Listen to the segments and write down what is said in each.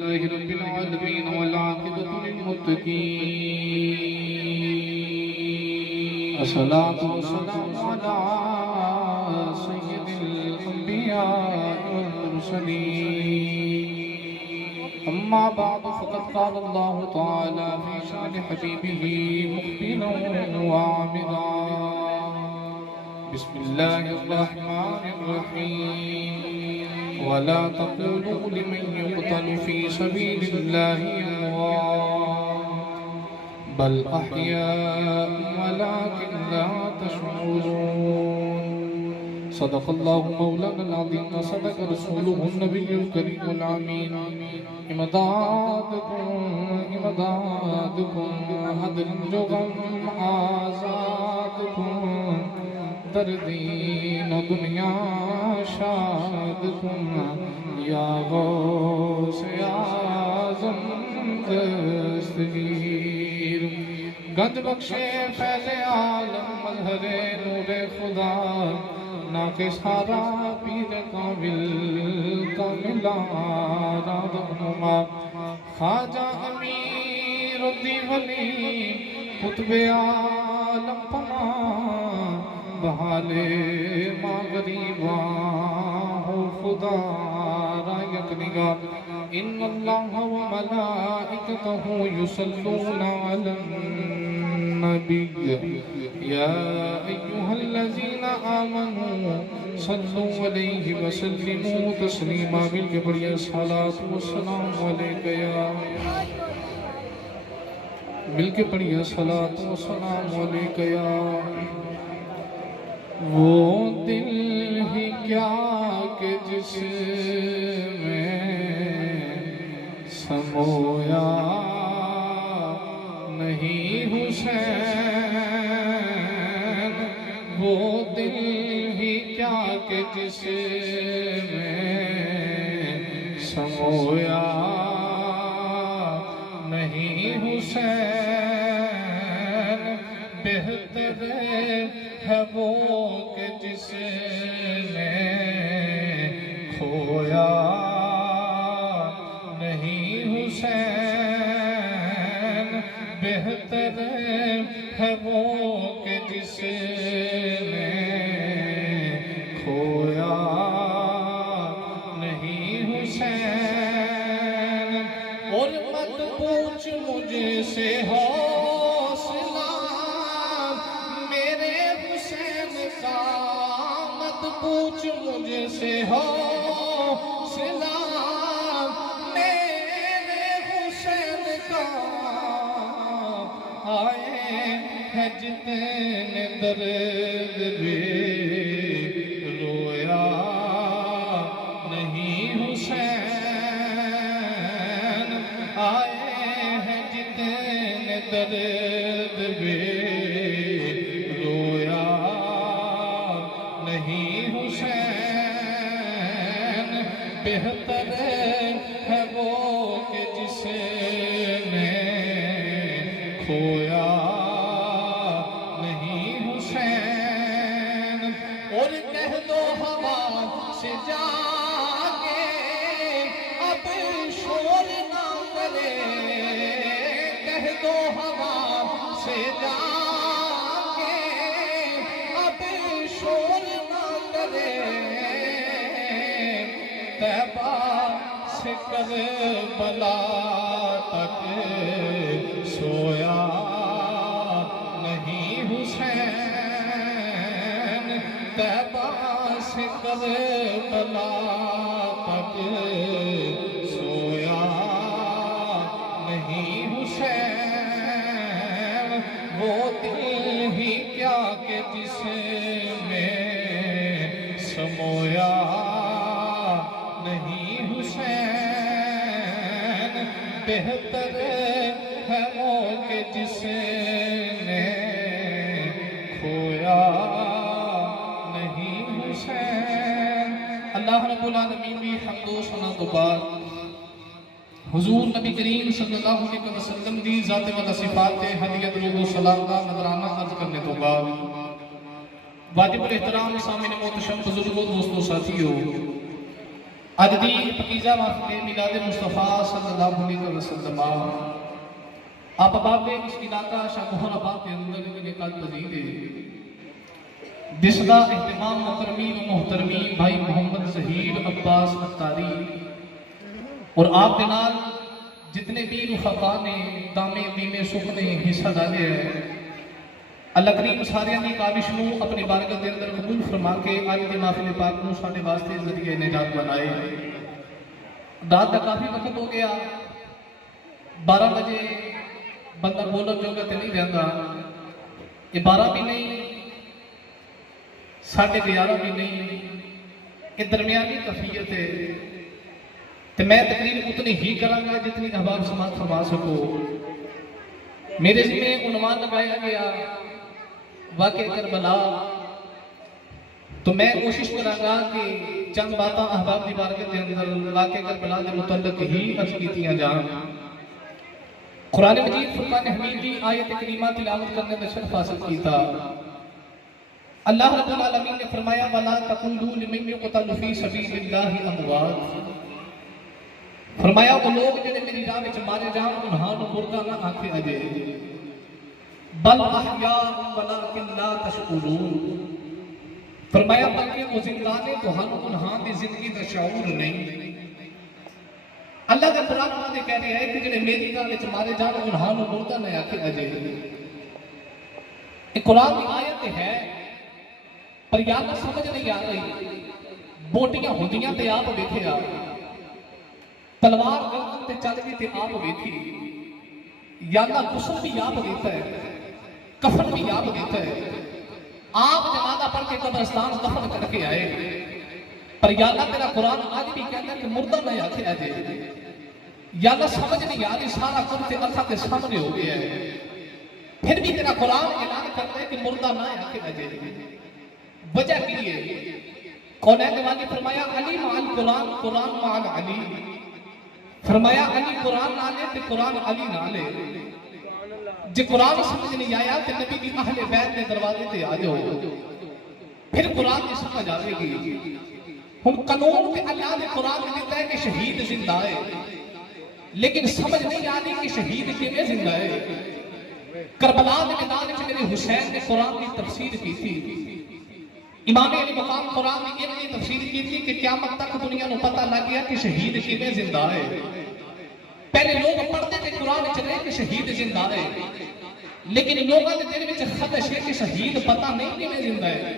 لله رب العالمين والعاقبة للمتقين الصلاة والسلام على سيد الأنبياء والمرسلين أما بعد فقد قال الله تعالى في شأن حبيبه مخبرا وعامرا بسم الله الرحمن الرحيم ولا تقولوا لمن يقتل في سبيل الله أموات بل أحياء ولكن لا تشعرون صدق الله مولانا العظيم وصدق رسوله النبي الكريم العمين امدادكم هدر جغم آزادكم دردین و دنیا شاد کن یا غوث اعظم دستگیر گنج بخشے فیض عالم مظہر نور خدا ناقص ہارا پیر کامل راد نما خواجہ امیر الدیولی قطب عالم پناہ بحالے ماں غریباں ہو خدا را یک نگاہ ان اللہ و ملائکتہ یصلون علی النبی یا ایہا الذین آمنوا صلوا علیہ وسلموا تسلیما مل کے پڑھئے صلاة والسلام علیکہ یا مل کے پڑھئے صلاة والسلام علیکہ یا وہ دل ہی کیا کہ جس میں سمویا نہیں حسین وہ دل ہی کیا کہ جس میں سمویا نہیں حسین بہتر ہے وہ کہ جس نے کھویا نہیں حسین بہتر ہے وہ کہ جس نے کھویا نہیں حسین اور مت پوچھ مجھ سے پوچھ مجھ سے حوصلہ میرے حسین کا آئے ہے جتنے درد بھی رویا نہیں حسین آئے ہیں جتنے درد بھی رویا نہیں حسین بہتر ہے وہ کہ جس نے کھویا نہیں حسین اور کہہ دو ہوا سے جا کے اب شور نہ کرے کہہ دو ہوا سے جا سے کربلا تک سویا نہیں حسین طیبہ سے کربلا تک سویا نہیں حسین وہ دل ہی کیا کہ جس میں سمویا نہیں حسین بہتر ہے وہ کہ جس نے کھویا نہیں حسین اللہ رب العالمین بھی حمد و ثنا تو بعد حضور نبی کریم صلی اللہ علیہ وسلم دی ذات والا صفات ہدیہ درود و سلام کا نظرانہ عرض کرنے تو بعد واجب الاحترام سامنے محتشم بزرگوں دوستوں ساتھیوں اج دی پکیزہ محفل میلاد مصطفیٰ صلی اللہ علیہ وسلم آپ باب اس علاقہ شاہجہان آباد کے اندر انعقاد پذیر ہے، جس کا اہتمام محترمی و محترمی بھائی محمد ظہیر عباس اتاری اور آپ کے نال جتنے بھی رفقا نے دامے دیمے سکھ نے حصہ ڈالے ہیں، اللہ کریم سارے دی کاوش نو اپنی بارگاہ کے اندر قبول فرما کے آج کے محفل پاک نو ساڈے واسطے ذریعہ نجات بنائے۔ رات کا کافی وقت ہو گیا، 12 بجے بندہ بولن جوگا تے نہیں رہندا، یہ 12 بھی نہیں 11:30 بھی نہیں، یہ درمیانی کیفیت ہے، تو میں تقریر اتنی ہی کراں گا جتنی احباب سماعت فرما سکو۔ میرے ذمہ عنوان لگایا گیا واقعہ کربلا، تو میں کوشش کراں گا کہ چند باتاں احباب دی بارگاہ کے اندر واقعہ کربلا کے متعلق ہی عرض کیتیاں جان۔ قرآن مجید فرقان حمید دی آیت کریمہ تلاوت کرنے میں شرف حاصل کیتا۔ اللہ رب العالمین نے فرمایا وَلَا تَقُولُوا لِمَن يُقْتَلُ فِي سَبِيلِ اللَّهِ أَمْوَاتٌ، فرمایا وہ لوگ جنہیں میری راہ وچ مارے جان انہاں نوں مردہ نہ آکھے اجے، بل احیاء ولکن لا تشعرون، فرمایا بلکہ وہ زندہ نے تہانوں انہاں دی زندگی دا شعور نہیں۔ اللہ کا قرآن نے کہہ رہے ہیں کہ جنہیں میری راہ وچ مارے جان انہاں نوں مردہ نہ آکھے اجے۔ یہ قرآن کی آیت ہے، پر یا نہ سمجھ نہیں آ رہی، بوٹیاں ہوندیاں تے آپ ویکھے آ، تلوار گردن تے چل گئی تے آپ ویکھی، یا اللہ غسل بھی آپ دیتا ہے، کفن بھی آپ دیتا ہے، آپ جنازہ پڑھ کے قبرستان دفن کر کے آئے، پر یا اللہ تیرا قرآن آج بھی کہتا ہے کہ مردہ نہ آکھے اجے۔ یا اللہ سمجھ نہیں آ رہی، سارا کم تے اکھا کے سامنے ہو گیا ہے، پھر بھی تیرا قرآن اعلان کرتا ہے کہ مردہ نہ آکھے اجے۔ وجہ کی ہے قولین والی فرمایا علی مع القرآن، قرآن مع علی، فرمایا علی قرآن نہ لے تے قرآن علی نہ لے، جے قرآن سمجھ نہیں آیا تے نبی کی اہل بیت نے دروازے تے آ جاؤ، پھر قرآن کی سمجھ آئے گی۔ ہم قانون تے اللہ نے قرآن میں دیتا ہے کہ شہید زندہ ہے، لیکن سمجھ نہیں آنی کہ شہید کیویں زندہ ہے۔ کربلا کے میدان میں میرے حسین نے قرآن کی تفسیر کی تھی، امام علی مقام قرآن کی ایک تفسیر کی تھی کہ قیامت تک دنیا نو پتہ لگ گیا کہ شہید کیویں زندہ ہے۔ پہلے لوگ پڑھتے تھے قرآن چلے کہ شہید زندہ ہے، لیکن لوگوں کے دل میں خدش ہے کہ شہید پتہ نہیں کیویں زندہ ہے۔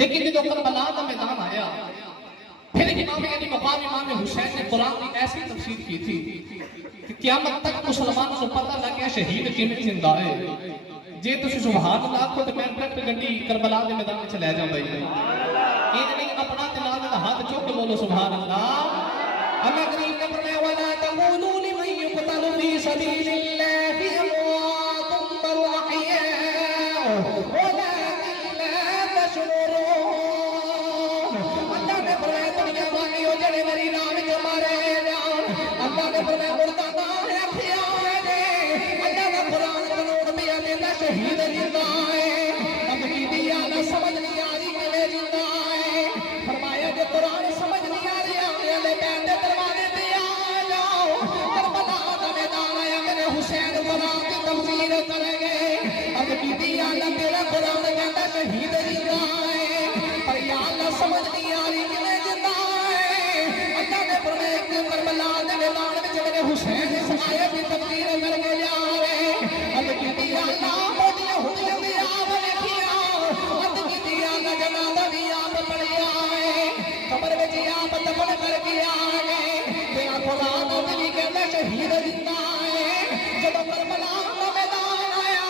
لیکن جب کربلا کا میدان آیا، پھر امام علی مقام امام حسین نے قرآن کی ایسی تفسیر کی تھی کہ قیامت تک مسلمانوں کو پتہ لگ گیا شہید کیویں زندہ ہے۔ جے تسی سبحان اللہ کو تے میں ڈائریکٹ گڈی کربلا دے میدان وچ لے جاؤں بھائی، یہ نہیں اپنا دلال دا ہاتھ چوک کے بولو سبحان اللہ۔ اللہ کریم نے فرمایا ولا تقولوا لمن يقتل في سبيل الله اموات بل احياء ولكن لا تشعرون۔ اللہ نے فرمایا دنیا والے ہو جڑے میری راہ وچ مارے جان، اللہ نے فرمایا مردہ نہ احیاء ہے، اللہ کا قرآن شہید زندہ ہے۔ اب کی دیا نہ سمجھ نہیں آ رہی کہ زندہ ہے، فرمایا جو قرآن سمجھ نہیں آ رہی آنے والے بیت دروازے پہ آ جاؤ، کربلا کا میدان آیا میرے حسین قرآن کی تفسیر کریں گے۔ اب کی دیا نہ میرا قرآن کہتا شہید زندہ ہے، پر یا اللہ سمجھ نہیں آ رہی کہ زندہ ہے۔ اللہ نے فرمایا کہ کربلا کے میدان میں میرے حسین اس آیت کی تفسیر کر کے جا رہے۔ اب کی دیا نہ قبر میں جی آپ دفن کر کے آگے، تیرا قرآن ملی کہتا شہید زندہ ہے۔ جب کربلا کا میدان آیا،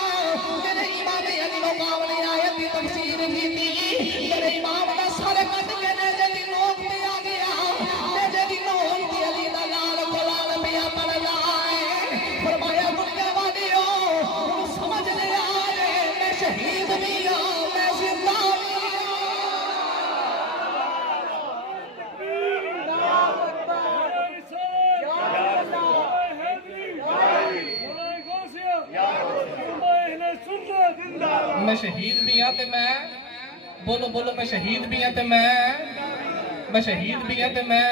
میرے امام علی مقام نے آیت کی تفسیر کی تھی، میرے امام کا سر کٹ کے نیزے دی نوک پہ آ گیا، نیزے دی نوک پہ علی دا لال قرآن پہ پڑ جائے۔ فرمایا دنیا والیو سمجھ لے آئے میں شہید بھی ہوں میں زندہ بھی ہوں۔ میں شہید بھی ہاں تے میں بولو بولو میں شہید بھی ہاں تے میں میں شہید بھی ہیں تے میں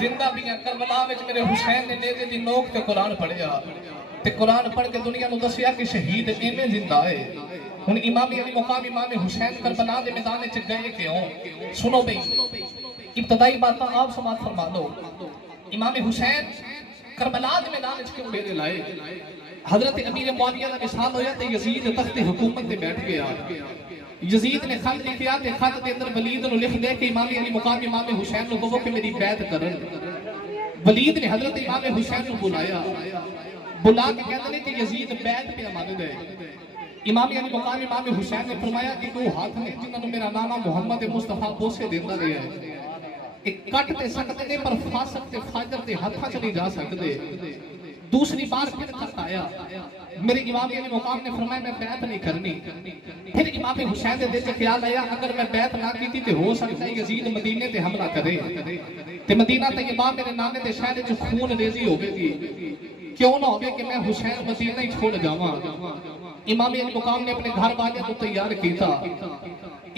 زندہ بھی ہیں. کربلا وچ میرے حسین نے نیزے دی نوک تے قرآن پڑھیا تے قرآن پڑھ کے دنیا نو دسیا کہ شہید ایویں زندہ ہے. ہن امام علی مقام امام حسین کربلا دے میدان وچ گئے کیوں؟ سنو بھئی ابتدائی باتاں آپ سماعت فرما لو. امام حسین کربلا دے میدان وچ کیوں ڈیرے لائے؟ حضرت امیر معاویہ دا وصال ہویا تے یزید تخت حکومت تے بیٹھ گیا. یزید نے خط لکھیا تے خط دے اندر ولید نو لکھ دے کہ امام علی مقام امام حسین نو کہو کہ میری بیعت کرن. ولید نے حضرت امام حسین نو بلایا, بلا کے کہتے ہیں کہ یزید بیعت پہ امانت ہے. امام علی مقام امام حسین نے فرمایا کہ دو ہاتھ نے جنہوں نے میرا نامہ محمد مصطفیٰ بوسے دیندہ رہا ہے, ایک کٹ تے سکتے دے پر فاسق تے فاجر تے ہتھا چلی جا سکتے. دوسری بار پھر خط آیا, میرے امام علی مقام نے فرمایا میں بیعت نہیں کرنی. پھر امام حسین دے دل سے خیال آیا اگر میں بیعت نہ کی تے ہو سکتا ہے یزید مدینے تے حملہ کرے تے مدینہ طیبہ میرے نانے دے شہر وچ خون ریزی ہوے گی. کیوں نہ ہوگے کہ میں حسین مدینہ ہی چھوڑ جاواں. امام علی مقام نے اپنے گھر والے کو تیار کیتا.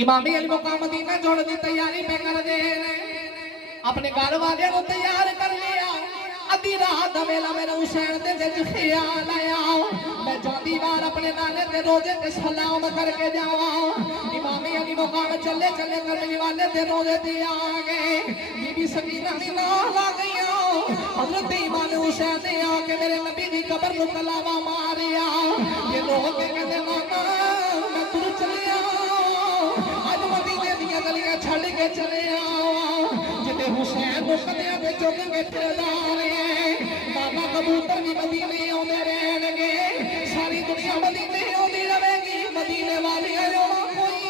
امام علی مقام مدینہ چھوڑ دی تیاری پہ کر دے, اپنے گھر والے کو تیار کر لیا. ادھی رات دا ویلا میرا حسین دے وچ خیال آیا میں جاندی وار اپنے نانے دے روزے تے سلام کر کے جاواں. امام علی مقام چلے چلے کرنے والے دے روزے تے آ گئے. بی بی سکینہ دی نال آ گئیاں. حضرت امام حسین نے آ کے میرے نبی دی قبر نو کلاوا ماریا. یہ لوگ کہندے نانا میں تر چلیا اج مدینے دیاں گلیاں چھڈ کے چلے آ جتے حسین نو کدیاں تے چک کے پھردا رہے. نانا کبوتر بھی مدینے آندے رہن گے, ساری دنیا مدینے آندی رہے گی, مدینے والی رونا کوئی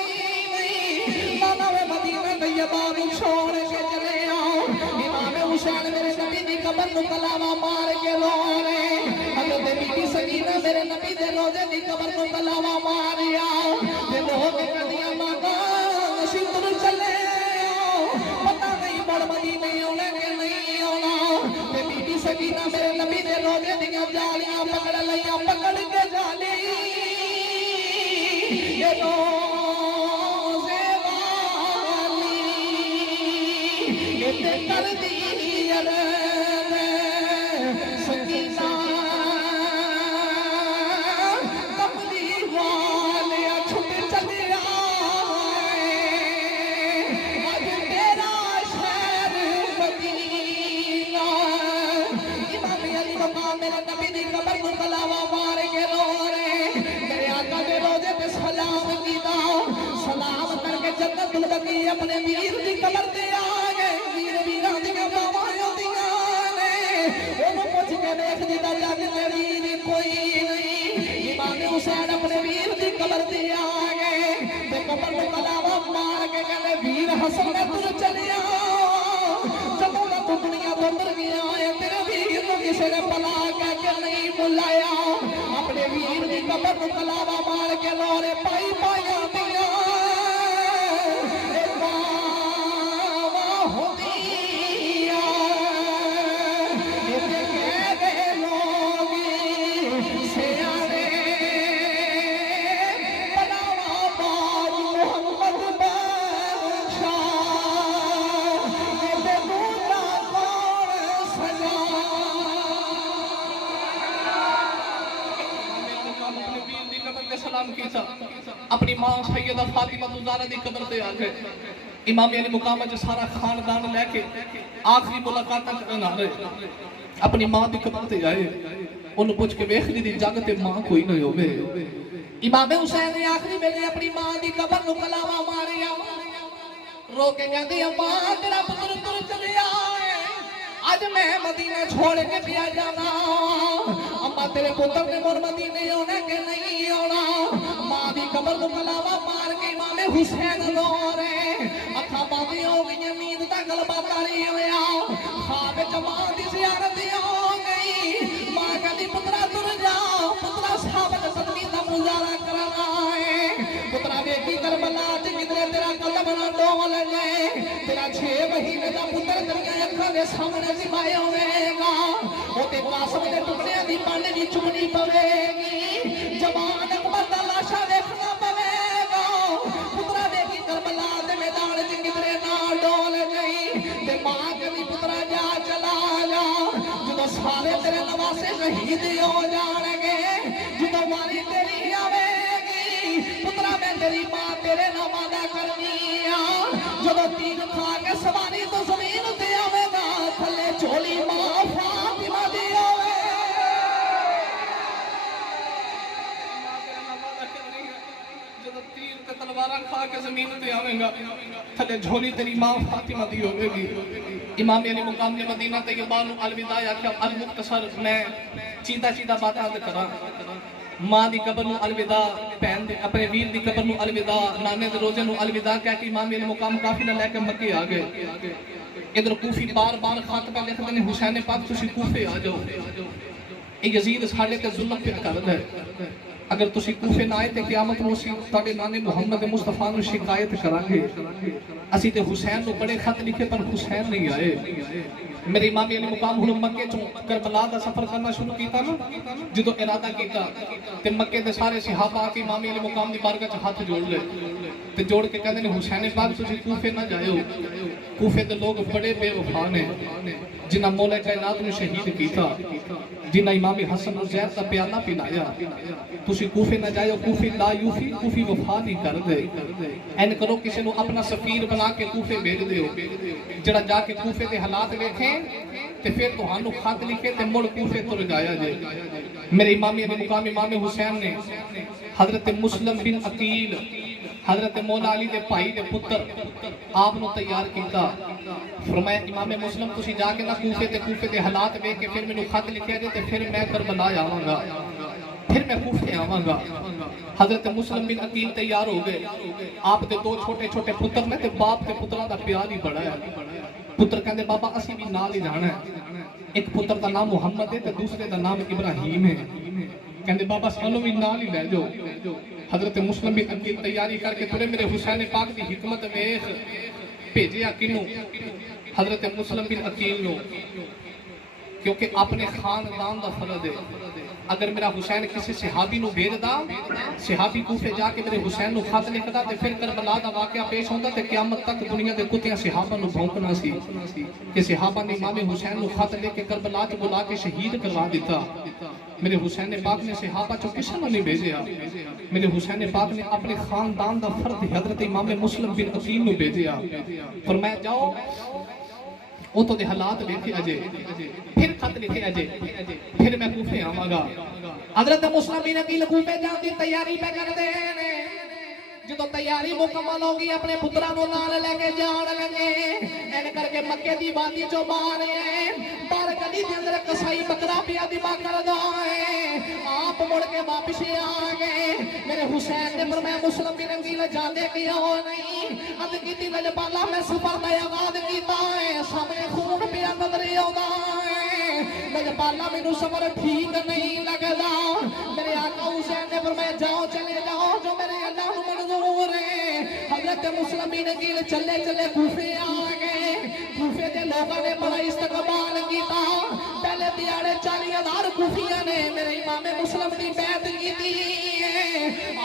نہیں. نانا وے مدینہ طیبہ نو چھوڑ کے چلے آؤ. امام حسین میرے نبی دی قبر نو کلاوا مار کے رو رہے. حضرت بی بی سکینہ میرے نبی دے روزے دی قبر نو کلاوا ماریا. تے لوگ کہندیاں ماں اسی تر چلے آؤ, پتہ نہیں بڑ مدینے آونا کہ نہیں آونا. تے بی بی سکینہ میرے نبی دے روزے دیاں جالیاں پکڑ لئیاں, پکڑ کے جالی یہ روزے والی یہ تے کر دی سکینہ کملی والیا چھپ چلے آئے. اج تیرا شہر مدینہ. امام علی مقام میرے نبی دی قبر نو کلاوا مار کے رو رہے. میرے آقا دے روزے تے سلام کیتا, سلام کر کے جنت البقیع اپنے ویر دی قبر تے آ گئے. ویر ویراں دیاں ماواں ہوندیاں نے, انہوں پوچھ کے دیکھ دیتا جگ تے ویر کوئی نہیں. امام حسین اپنے ویر دی قبر تے آ گئے تے قبر نو کلاوا مار کے کہندے ویر حسن میں تر چلیا. جدوں دا تو دنیا تو تر گیا ہے تیرے ویر نو کسے نے پلا کہہ کے نہیں بلایا. اپنے ویر دی قبر نو کلاوا مار کے لورے پائی پایا دیاں اپنی ماں سیدہ فاطمہ زہرا دی قبر تے آ گئے. امام علی مقام وچ سارا خاندان لے کے آخری ملاقات کرن آ رہے. اپنی ماں دی قبر تے آئے, انہوں پوچھ کے ویکھ دی جگ تے ماں کوئی نہیں ہوے. امام حسین نے آخری ویلے اپنی ماں دی قبر نو کلاوا ماریا. رو کے کہندی ماں تیرا پتر تر چلیا ہے, اج میں مدینے چھوڑ کے پیا جانا. اما تیرے پتر نے مر مدینے آنا کہ نہیں آنا. ماں دی قبر نو کلاوا مار کے امام حسین رو رہے. اکھاں بند ہو گئی, نیند دا غلبہ طاری ہویا. خواب وچ ماں دی زیارت ہو گئی. ماں کہندی پترا تر جا, پترا صحابہ صدمی دا مظاہرہ کرنا ہے. پترا ویکھی کربلا تے کدھر تیرا قلب نہ ڈول جائے. تیرا 6 مہینے دا پتر تیریاں اکھاں دے سامنے ذبح ہوے گا. او تے قاسم دے ٹکڑیاں دی پانڈ دی چگنی پوے گی. جوان اکبر دا لاشا دیکھنا پوے گا. پترا ویکھی کربلا دے میدان وچ کدھر نہ ڈول جائے. پاسے شہید ہو جان گے جدو ماری تیری آوے گی پترا میں تیری ماں تیرے نام ادا کرنی جدو تین کھا کے سواری تو زمین تے آوے گا تھلے چولی ماں فاطمہ دی آوے جدو تیر تے تلوارہ کھا کے زمین تے آوے گا تھلے جھولی تیری ماں فاطمہ دی ہوئے گی امام علی مقام نے مدینہ طیبہ نو الوداع آکھیا المختصر میں چیدہ چیدہ باتاں کراں ماں دی قبر نو الوداع بہن دے اپنے ویر دی قبر نو الوداع نانے دے روزے نو الوداع کہہ کے امام علی مقام قافلہ لے کے مکے آ گئے ادھر کوفی بار بار خاطبہ لکھتے ہیں حسین پاک تسی کوفے آ جاؤ اے یزید ساڈے تے ظلم پہ کردا ہے اگر تسی کوفے نہ آئے تے قیامت نو اسی تواڈے نانے محمد مصطفیٰ نو شکایت کران گے اسی تے حسین نو بڑے خط لکھے پر حسین نہیں آئے میرے امام علی مقام ہن مکے چوں کربلا دا سفر کرنا شروع کیتا نا جدو ارادہ کیتا تے مکے دے سارے صحابہ آ کے امام علی مقام دی بارگاہ چ ہاتھ جوڑ لے تے جوڑ کے کہندے نے حسین پاک تسی کوفے نہ جائیو کوفے دے لوگ بڑے بے وفا نے جنہاں مولا کائنات نے شہید کیتا جنہاں امام حسن و زید دا پیالہ پلایا تسی کوفے نہ جائیو کوفی لا یوفی کوفی وفا نہیں کر دے این کرو کسی نو اپنا سفیر بنا کے کوفے بھیج دیو جڑا جا کے کوفے دے حالات دیکھیں تے پھر تہانو خط لکھے تے مڑ کوفے تر جایا جائے میرے امام علی مقام امام حسین نے حضرت مسلم بن عقیل حضرت مولا علی دے بھائی دے پتر آپ نو تیار کیتا فرمایا امام مسلم تسی جا کے نہ کوفے دے حالات دیکھ کے پھر مینوں خط لکھیا جائے تے پھر میں کربلا آواں گا پھر میں کوفے آواں گا حضرت مسلم بن عقیل تیار ہو گئے آپ دے دو چھوٹے چھوٹے پتر نے تے باپ تے پتراں دا پیار ہی بڑا ہے پتر کہندے بابا اسی بھی نال ہی جانا ہے ایک پتر دا نام محمد ہے تے دوسرے دا نام ابراہیم ہے کہندے بابا سانو بھی نال ہی لے جاؤ حضرت مسلم بن عقیل تیاری کر کے تھوڑے میرے حسین پاک دی حکمت ویکھ بھیجیا کنوں حضرت مسلم بن عقیل نو کیونکہ اپنے خاندان دا فرض ہے اگر میرا حسین کسی صحابی نو بھیج دا صحابی کوفے جا کے میرے حسین نو خط لکھدا تے پھر کربلا دا واقعہ پیش ہوندا تے قیامت تک دنیا دے کتیاں صحابہ نو بھونکنا سی کہ صحابہ نے امام حسین نو خط لے کے کربلا تے بلا کے شہید کروا دیتا میرے حسین پاک نے صحابہ چوں کسی نو نہیں بھیجیا میرے حسین پاک نے اپنے خاندان دا فرد حضرت امام مسلم بن عقیل نو بھیجیا فرمایا جاؤ وہ تو دے حالات دیکھے اجے پھر خط لکھے اجے پھر میں کوفے آواں گا حضرت مسلم بن عقیل کوفے جان دی تیاری پہ کر دے نے جدو تیاری مکمل ہوگی اپنے پتراں نو نال لے کے جان لگے این کر کے مکے دی وادی چوں باہر بار گلی دے اندر کسائی بکرا پیا دی با کر دا آپ مڑ کے واپس آ گئے میرے حسین نے فرمایا مسلم بن عقیل جاندے کیا ہو نہیں اد کیتی لجپالا میں سفر دا آغاز کیتا ہے سامنے خون پیا نظر آوندا ہے لجپالا مینوں سفر ٹھیک نہیں لگدا میرے آقا حسین نے فرمایا جاؤ چلے جاؤ جو میرے اللہ نو منظور ہے حضرت مسلم بن عقیل چلے چلے کوفے آ گئے کوفے دے لوگوں نے بڑا استقبال کیتا پہلے دیاڑے 40,000 کوفیاں نے میرے امام مسلم دی بیعت کیتی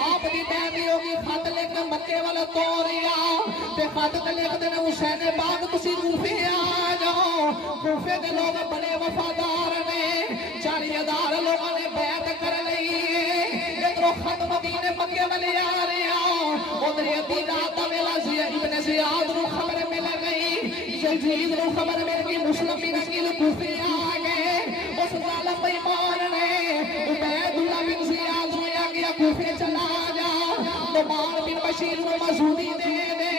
آپ دی بیعت ہوگی خط لے کے مکے والا توریا تے خط تے لکھدے نے حسین پاک تسی کوفے آ جاؤ کوفے دے لوگ بڑے وفادار نے 40,000 لوگوں نے بیعت کر لئی ادھروں خط مدینے مکے والے آ رہے ادھر ادھی رات دا ویلا ابن زیاد نو خبر مل گئی یزید نو خبر مل گئی مسلم بن عقیل کوفے آ گئے اس ظالم ایمان نے عبید اللہ بن زیاد نے آ گیا کوفے چلا جا نعمان بن بشیر نو مزودی دے دے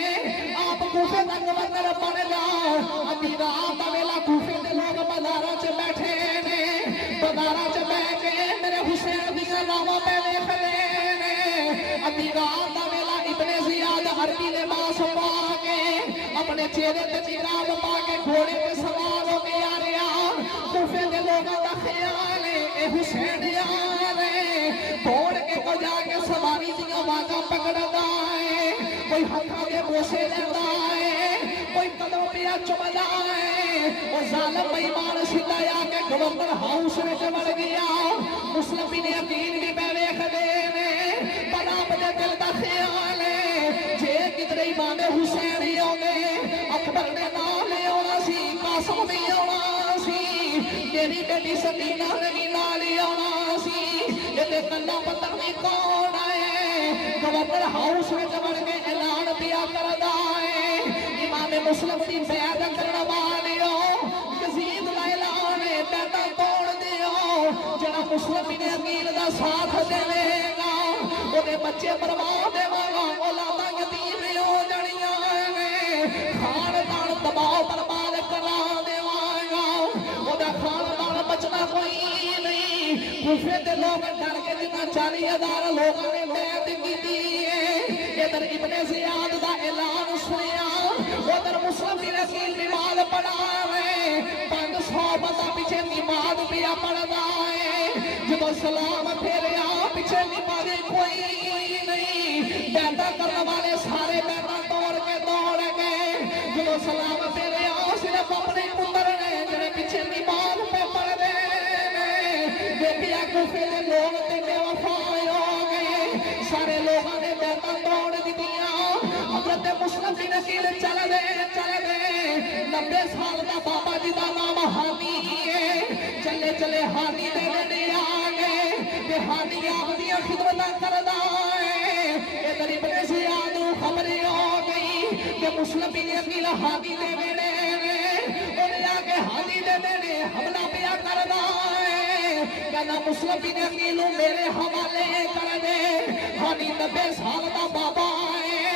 آپ کوفے دا گورنر بن جاؤ ادھی رات دا ویلا کوفے دے لوگ بازاراں چ بیٹھے نے بازاراں چ بیٹھ کے میرے حسین دی راواں پہ ویکھ لے ادھی رات دا ویلا ابن زیاد عربی لباس پا کے اپنے چہرے تے نقاب پا کے گھوڑے پہ سوار ہو کے آ رہا کوفے دے لوگاں دا خیال ہے اے حسین یار دوڑ کے کو جا کے سواری دیاں آوازاں پکڑدا ہے کوئی ہتھاں دے بوسے لیندا ہے کوئی قدم پہ چمدا ہے او ظالم بے ایمان سیدھا آ کے گورنر ہاؤس وچ وڑ گیا مسلم بن عقیل بھی پہ ویکھدے نے پر آپ دے دل دا خیال ہے جے کدھر امام حسین ہی ہوندے اکبر نے نام لے آنا سی قاسم بھی آنا سی تیری بیٹی سکینہ نے بھی نال ہی آنا سی یہ کلا پتہ نہیں کون آئے گورنر ہاؤس میں بڑھ کے اعلان پیا کردا ہے امام مسلم دی بیعت کرن والیو یزید دا اعلان ہے بیعت توڑ دیو جڑا مسلم بن عقیل دا ساتھ دے گا اودے بچے برباد ہوگا اولاداں یتیم ہو جڑیاں خاندان تباہ برباد کرا دیواں اودے خاندان بچنا کوئی نہیں کوفے دے لوگ ڈر کے جنہ 40,000 لوگوں نے بیعت کیتی ہے ادھر ابن زیاد دا اعلان سنیا ادھر مسلم بن عقیل نماز پڑھا ہے 500 بندہ پیچھے نماز پیا پڑھدا ہے جدو سلام پھیریا پیچھے نماز کوئی نہیں بیعت کرنے والے سارے بیعت توڑ کے دوڑ گئے جدو سلام پھیریا صرف اپنے پتر نے جڑے پیچھے نماز پہ پڑھ دے دیکھیا کوفے دے لوگ تے بے وفا ہو گئے سارے لوگوں نے بیعت توڑ دتیاں حضرت مسلم بن عقیل چل دے 90 سال دا بابا جی دا نام ہانی ہے چلے چلے ہانی دے لڑے آ گئے تے ہانی آپ دی خدمت کردا ہے ادھر ابن زیاد نوں خبر ہو گئی کہ مسلم بن عقیل ہانی دے ویڑے انہیں آ کے ہانی دے ویڑے حملہ پیا کردا ہے کہنا مسلم بن عقیل میرے حوالے کر دے ہانی 90 سال دا بابا ہے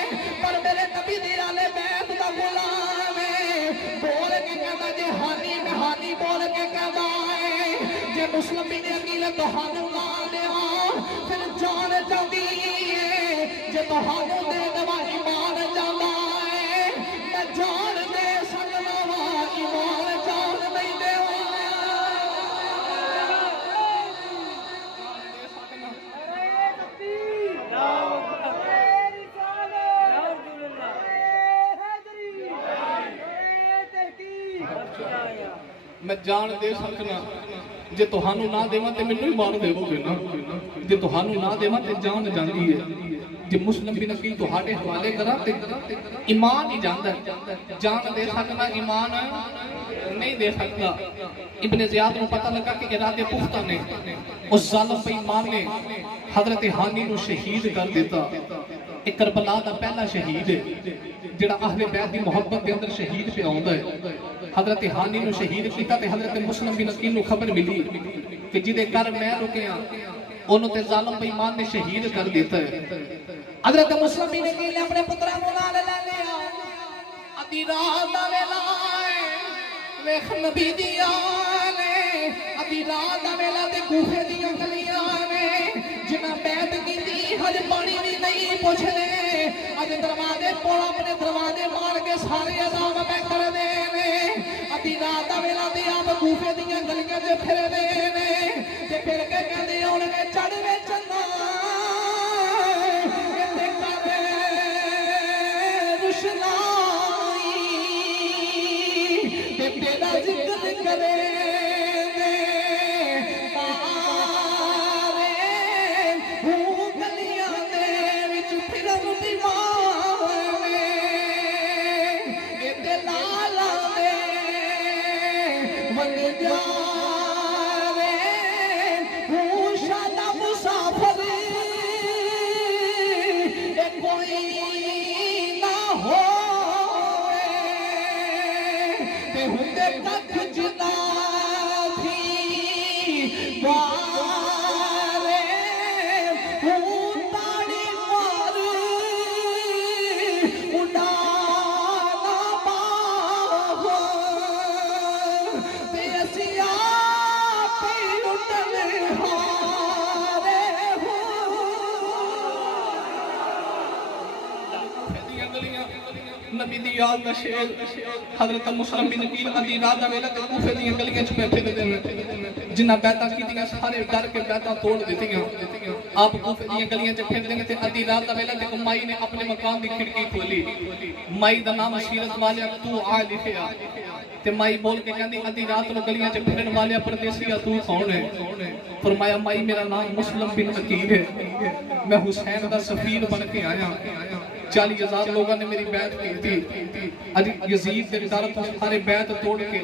پر میرے نبی دی آلے بیت دا غلام ہے بول کے کہتا جے ہانی بول کے کہتا ہے جے مسلم بن عقیل تہانوں نہ دیواں پھر جان جاندی ہے جے تہانوں دے دیواں ایمان جاندا ہے میں جان دے سکدا وا ایمان جان نہیں دیواں میں جان دے سکنا جے تہانوں نہ دیواں تے مینوں ہی مار دیو گے نا جے تہانوں نہ دیواں تے جان جاندی ہے جے مسلم بن عقیل تہاڈے حوالے کراں تے ایمان ہی جاندا ہے جان دے سکنا ایمان نہیں دے سکتا ابن زیاد کو پتہ لگا کہ ارادے پختہ نے اس ظالم پہ ایمان نے حضرت ہانی نو شہید کر دیتا ایک کربلا دا پہلا شہید ہے جڑا اہل بیت دی محبت دے اندر شہید پہ آوندا ہے حضرت ہانی نو شہید کیتا تے حضرت مسلم بن عقیل نو خبر ملی کہ جدے کر میں رکیا انہوں تے ظالم بے ایمان نے شہید کر دیتا ہے حضرت مسلم بن عقیل نے اپنے پترا نو نال لے لیا ادھی رات دا ویلا ویکھ نبی دی آلے ادھی رات دا ویلا تے کوفے دیاں گلیاں نے جنہاں بیعت کیتی حج پانی بھی نہیں پوچھنے اج دروازے کول اپنے دروازے مار کے سارے عذاب پہ کر دے ادھی رات دا ویلا تے آپ کوفے دیاں گلیاں چ پھر دے تے پھر کے کہندے ہون گے چڑھ وے چنا تے کر روشنائی تے تیرا ذکر کرے نبی دی یاد دا شیر حضرت مسلم بن عقیل ادھی رات دا ویلا تے کوفے دیاں گلیاں چ بیٹھے دے جنہاں بیعتاں کیتیاں سارے ڈر کے بیعتاں توڑ دتیاں آپ کوفے دیاں گلیاں چ پھر دے تے ادھی رات دا ویلا تے مائی نے اپنے مقام دی کھڑکی کھولی مائی دا نام سیرت والے تو آ لکھیا تے مائی بول کے کہندی ادھی رات نو گلیاں چ پھرن والے پردیسیا تو کون ہے فرمایا مائی میرا نام مسلم بن عقیل ہے میں حسین دا سفیر بن کے آیا 40,000 لوگوں نے میری بیعت کی تھی اج یزید کے ڈر تو سارے بیعت توڑ کے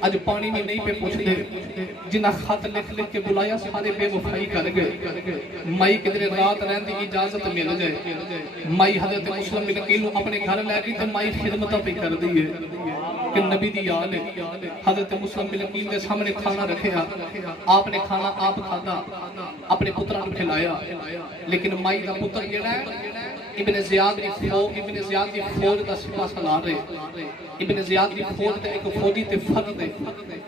اج پانی میں نہیں پہ پوچھ دے جنہ خط لکھ لکھ کے بلایا سارے بے وفائی کر گئے مائی کدھر رات رہن دی اجازت مل جائے مائی حضرت مسلم بن عقیل اپنے گھر لے گئی تو مائی خدمت پہ کر دی ہے کہ نبی دی آل ہے حضرت مسلم بن عقیل کے سامنے کھانا رکھیا آپ نے کھانا آپ کھادا اپنے پترہ کو کھلایا لیکن مائی دا پتر جڑا ہے ابن زیاد دی فوج دا سپاہ سالار ہے ابن زیاد دی فوج تے ایک فوجی تے فرد ہے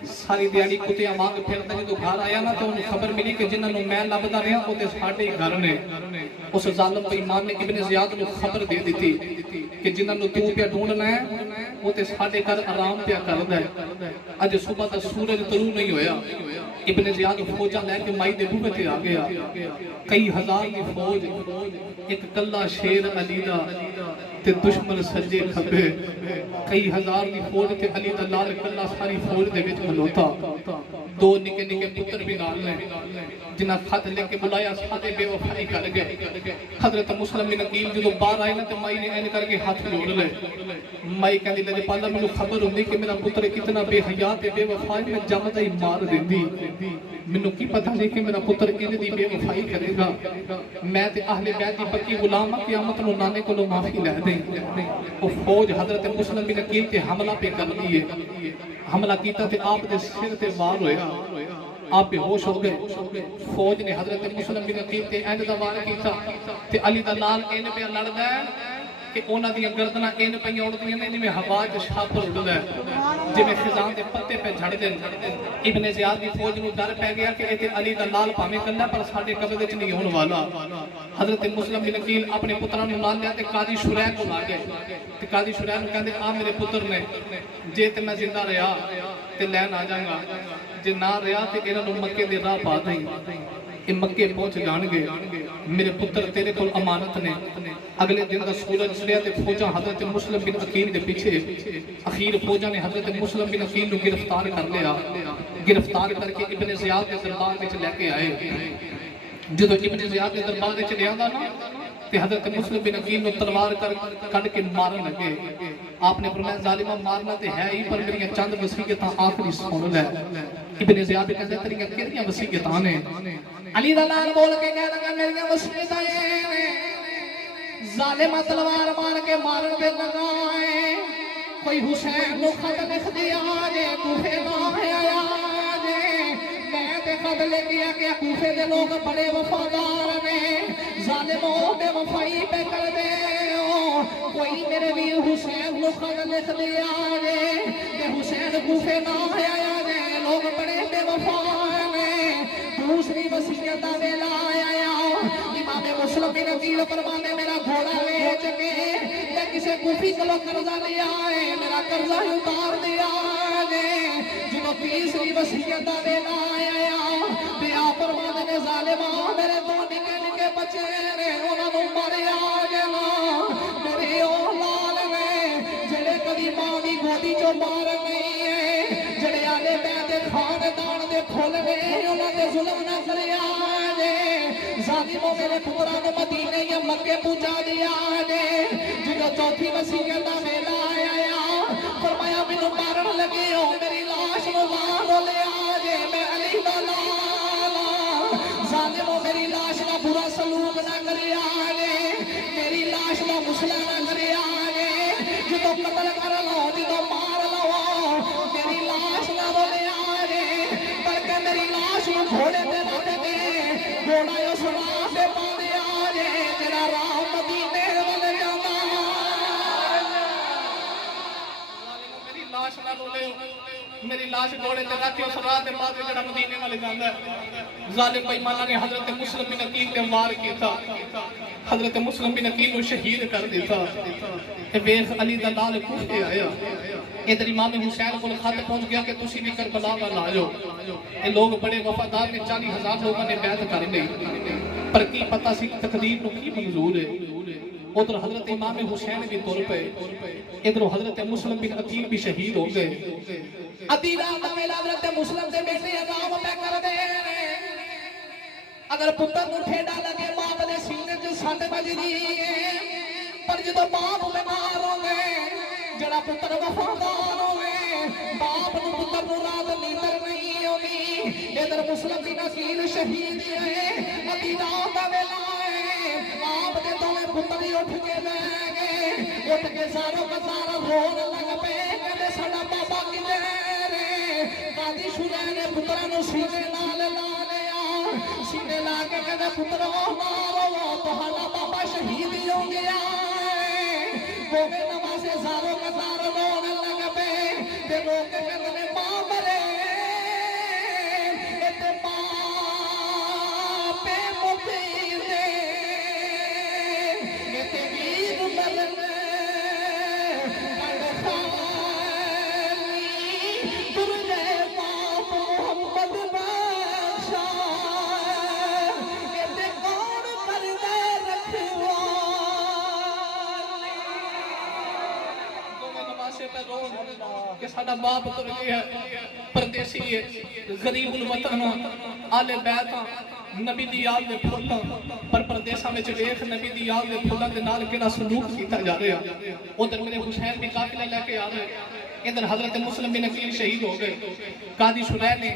ساری دیاڑی کتیاں مانگ پھردا جدوں گھر آیا نا تو انہوں خبر ملی کہ جنہاں نوں میں لبدا رہا او تے ساڈے گھر نے اس ظالم بے ایمان نے ابن زیاد نوں خبر دے دتی کہ جنہاں نوں تو پیا ڈھونڈنا ہے وہ تے ساڈے گھر آرام پیا کردا ہے اج صبح دا سورج طلوع نہیں ہویا ابن زیاد فوجاں لے کے مائی دے بوہے تے آ گیا کئی ہزار کی فوج ایک کلا شیر علی دا تے دشمن سجے کھبے کئی ہزار کی فوج تے علی دا لال کلا ساری فوج دے وچ کھلوتا دو نکے نکے پتر بھی نال نے جنہ خط لے کے بلایا سادے بے وفائی کر گئے حضرت مسلم بن عقیل جدوں باہر آئے نا تے مائی نے این کر کے ہاتھ جوڑ لے مائی کہندی لجے پالا مینوں خبر ہوندی کہ میرا پتر کتنا بے حیا تے بے وفا ہے میں جمدا ہی مار دیندی مینوں کی پتہ نہیں کہ میرا پتر ان دی بے وفائی کرے گا میں تے اہل بیت دی پکی غلام قیامت نوں نانے کولوں معافی لے دیں او فوج حضرت مسلم بن عقیل تے حملہ پہ کر دیے حملہ کیتا تے آپ دے سر تے وار ہویا آپ بے ہوش ہو گئے فوج نے حضرت مسلم بن عقیل تے این دا وار کیتا تے علی دا لال این پہ لڑدا ہے کہ انہاں دی گردناں این پئیاں اڑدیاں نے جویں ہوا وچ چھاپر اڑدا ہے جویں خزاں دے پتے پہ جھڑ دے ابن زیاد دی فوج نوں ڈر پہ گیا کہ ایتھے علی دا لال پاویں کلا پر ساڈے قبضے وچ نہیں ہون والا حضرت مسلم بن عقیل اپنے پتراں نوں نال لیا تے قاضی شریح کول آ گئے تے قاضی شریح نوں کہندے آ میرے پتر نے جے تے میں زندہ رہیا تے لین آ جاں گا جے نہ رہیا تے انہاں نوں مکے دے راہ پا دیں کہ مکے پہنچ جان گے میرے پتر تیرے کول امانت نے اگلے دن دا سورج چڑھیا تے فوجاں حضرت مسلم بن عقیل دے پیچھے اخیر فوجاں نے حضرت مسلم بن عقیل نوں گرفتار کر لیا گرفتار کر کے ابن زیاد کے دربار وچ لے کے آئے جدوں ابن زیاد کے دربار وچ لے آندا نا تے حضرت مسلم بن عقیل نوں تلوار کڈ کے مارن لگے آپ نے فرمایا ظالمہ مارنا تے ہے ہی پر میری چند وصیتاں آخری سن لے ابن زیاد کہندا تیریاں کیڑیاں وصیتاں نے علی دا لال بول کے کہہ لگا میری وصیتاں نے ظالمہ تلوار مار کے مارن دے لگائے کوئی حسین نو خط لکھ دیا جے کوفے نہ آیا جے میں تے خط لے گیا کہ کوفے دے لوگ بڑے وفادار نے ظالموں بے وفائی پہ کر دے کوئی میرے ویر حسین نو خط لکھ دیا جے کہ حسین کوفے نہ آیا جے لوگ بڑے بے وفا نے دوسری وصیت دا ویلا آیا امام مسلم بن عقیل فرماندے میرا گھوڑا بیچ کے میں کسے کوفی کولوں قرضہ لیا ہے میرا قرضہ اتار دیا ہے جدوں تیسری وصیت دا ویلا آیا تے آپ فرماندے نے ظالما میرے دو نکے نکے بچے نے انہاں نوں ماریا جانا میرے اولاد نے جڑے کدی ماں دی گودی چوں باہر نہیں ہے جڑے آلے بیت خاندان دے پھول نے انہاں تے ظلم نہ کریا ظالموں میرے پتراں نوں مدینے یا مکے پہنچا دیا نے جدوں چوتھی وصیت دا ویلا آیا فرمایا مینوں مارن لگے ہو میری لاش نوں مار لیا جے میں علی دا لال ظالموں میری لاش دا برا سلوک نہ کریا جے میری لاش دا مسئلہ نہ کریا جے جدوں قتل کر لو جدوں مار لو میری لاش نہ لیا جے بلکہ میری لاش نوں گھوڑے تے رکھ کے گھوڑا جو سنا سے پا دیا جے تیرا راہ مدینے ول جانا میری لاش نہ لے میری لاش گھوڑے تے رکھ کے اس راہ تے پا دے جڑا مدینے ول جاندا ہے ظالم بے ایماناں نے حضرت مسلم بن عقیل تے وار کیتا حضرت مسلم بن عقیل نوں شہید کر دیتا تے ویکھ علی دا لال کوفے آیا ادھر امام حسین کو خط پہنچ گیا کہ تسی بھی کربلا ول آ جاؤ یہ لوگ بڑے وفادار نے 40,000 لوگوں نے بیعت کر لی پر کی پتہ سی تقدیر نو کی منظور ہے ادھر حضرت امام حسین بھی تر پے ادھر حضرت مسلم بن عقیل بھی شہید ہو گئے ادھی رات دا ویلا حضرت مسلم دے بیٹے آرام پہ کر دے اگر پتر نو ٹھیڈا لگے باپ دے سینے چ سٹ بجدی ہے پر پر جدو باپ بیمار ہوئے جڑا پتر وفادار ہوئے باپ نو پتر نو رات نیندر نہیں ہوئی ادھر مسلم دی نکیل شہید ہے ادھی رات دا ویلا ہے آپ دے دوویں پتر ہی اٹھ کے بیٹھ گئے اٹھ کے ساروں کسار رون لگ پے کہندے ساڈا بابا کدھر ہے قاضی شجاع نے پتراں نو سینے نال لا لیا سینے لا کے کہندے پترو مارو تہاڈا بابا شہید ہو گیا دوویں نواسے ساروں کسار رون لگ پے تے لوگ کہندے ماں مرے تے ماں پہ مقیم دے تے ویر مرن کہ ساڈا باپ تر گیا پردیسی ہے غریب الوطن آل بیت نبی دی یاد دے پھل پر پردیساں وچ ویکھ نبی دی یاد دے پھلاں دے نال کیڑا سلوک کیتا جا رہا ادھر میرے حسین بھی قافلہ لے کے آ رہے ادھر حضرت مسلم بن عقیل شہید ہو گئے قاضی شجاع نے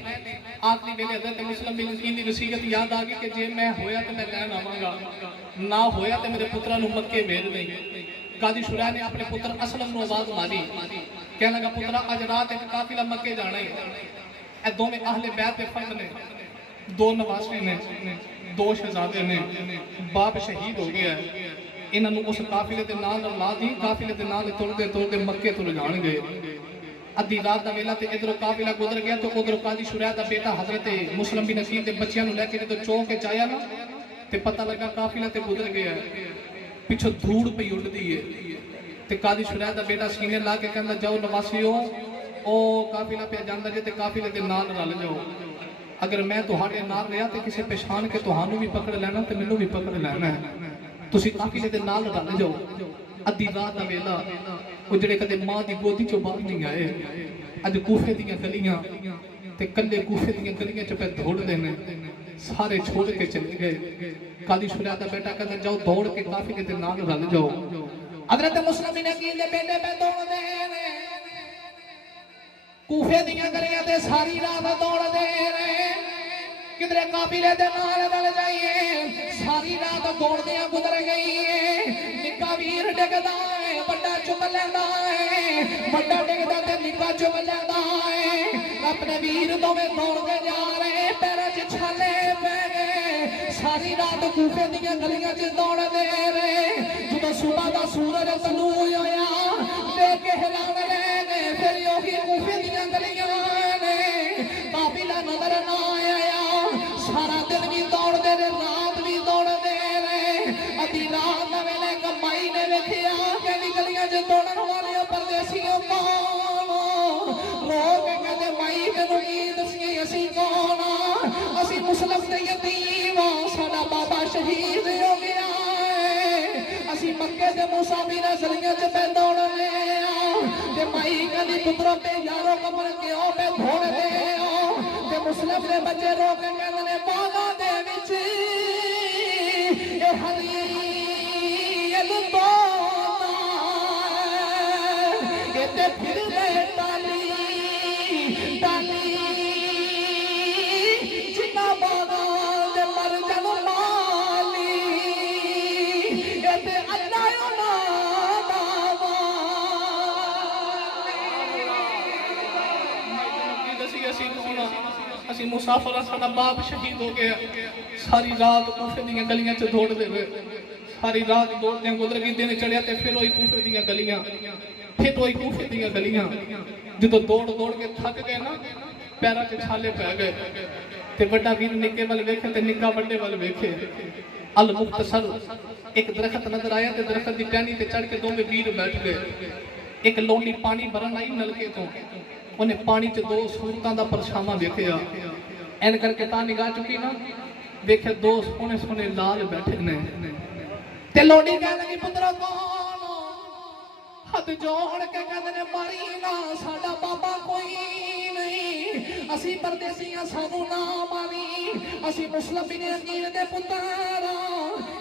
آخری ویلے حضرت مسلم بن عقیل دی وصیت یاد آ گئی کہ جے میں ہویا تے میں لین آواں گا نہ ہویا تے میرے پتراں نو مکے بھیج دیں قاضی شجاع نے اپنے پتر اسلم نو آواز ماری کہنے لگا پترا اج رات ایک قافلہ مکے جانا ہے اے دوویں اہل بیت دے فرد نے دو نواسے نے دو شہزادے نے باپ شہید ہو گیا ہے انہاں نو اس قافلے دے نال لا دی قافلے دے نال ٹردے ٹردے مکے تو جان گئے ادھی رات دا ویلا تے ادھر قافلہ گزر گیا تو ادھر قاضی شجاع دا بیٹا حضرت مسلم بن عقیل دے بچیاں نو لے کے جدوں چوک وچ آیا نا تے پتہ لگا قافلہ تے گزر گیا ہے پیچھے دھوڑ پہ اڑدی ہے تے قاضی شجاع دا بیٹا سینے لا کے کہندا جاؤ نواسیو او قافلہ پہ جاندا جے تے قافلے دے نال رل جاؤ اگر میں تہاڈے نال رہیا تے کسے پہچان کے تہانوں بھی پکڑ لینا تے مینوں بھی پکڑ لینا ہے تسی قافلے دے نال رل جاؤ ادھی رات دا ویلا او جڑے کدے ماں دی گودی چوں باہر نہیں آئے اج کوفے دیاں گلیاں تے کلے کوفے دیاں گلیاں چ پہ دوڑ دے نے سارے چھوڑ کے چلے گئے قاضی شجاع دا بیٹا کہندا جاؤ دوڑ کے قافلے دے نال رل جاؤ حضرت مسلم بن عقیل دے بیٹے پہ دوڑ دے نے کوفے دیاں گلیاں تے ساری رات دوڑ دے نے کدھر قافلے دے نال رل جائیے ساری رات دوڑ دیاں گزر گئی ہے نکا ویر ڈگدا ہے بڑا چک لیندا ہے بڑا ڈگدا تے نکا چک لیندا ہے اپنے ویر دوویں دوڑ کے جا رہے پیراں وچ چھالے پے گئے ساری رات کوفے دیاں گلیاں وچ دوڑ دے رہے جدوں صبح دا سورج طلوع ہویا دیکھ کے حیران رہ گئے پھر یوہی کوفے دیاں گلیاں نے قافلہ نظر نہ آیا سارا دن بھی دوڑ دے رہے رات بھی دوڑ دے رہے ادھی رات دا ویلے کمائی نے ویکھیا کہ گلیاں وچ دوڑن والے پردیسیوں کون لوگ کہندے مائی مینوں کی دسی اسی کون اسی مسلم تے یتیم ساڈا بابا شہید ہو گیا اسی مکے دے مسافر گلیاں وچ پہ دوڑنے تے مائی کہندی پترو تے یارو قبر کیوں پہ دھوڑ دے تے مسلم دے بچے رو کے کہندے نے باغاں دے وچ اے حلیل توتا اے تے پھر دے ٹالی ٹالی جنا باغاں دے مر جن مالی اے تے اللہ اسی مسافر ساڈا باپ شہید ہو گیا ساری رات کوفے دیاں گلیاں چ دوڑ دے ہوئے ساری رات دوڑدیاں گزر گئی دن چڑھیا تے پھر وہی کوفے دیاں گلیاں پھر وہی کوفے دیاں گلیاں جدوں دوڑ دوڑ کے تھک گئے نا پیراں تے چھالے پے گئے تے بڑا ویر نکے ول ویکھے تے نکا بڑے ول ویکھے المختصر ایک درخت نظر آیا تے درخت دی ٹہنی تے چڑھ کے دوویں ویر بیٹھ گئے ایک لونڈی پانی بھرن آئی نلکے تو انہیں پانی چ دو سورتاں دا پرچھاواں ویکھیا این کر کے تاں نگاہ چکی نا ویکھے دو سونے سونے لال بیٹھے نے تے لونڈی کہن لگی پترا کون ہاتھ جوڑ کے کہندے نے ماری نا ساڈا بابا کوئی نہیں اسی پردیسیاں سانو نہ ماری اسی مسلم بن عقیل دے پتر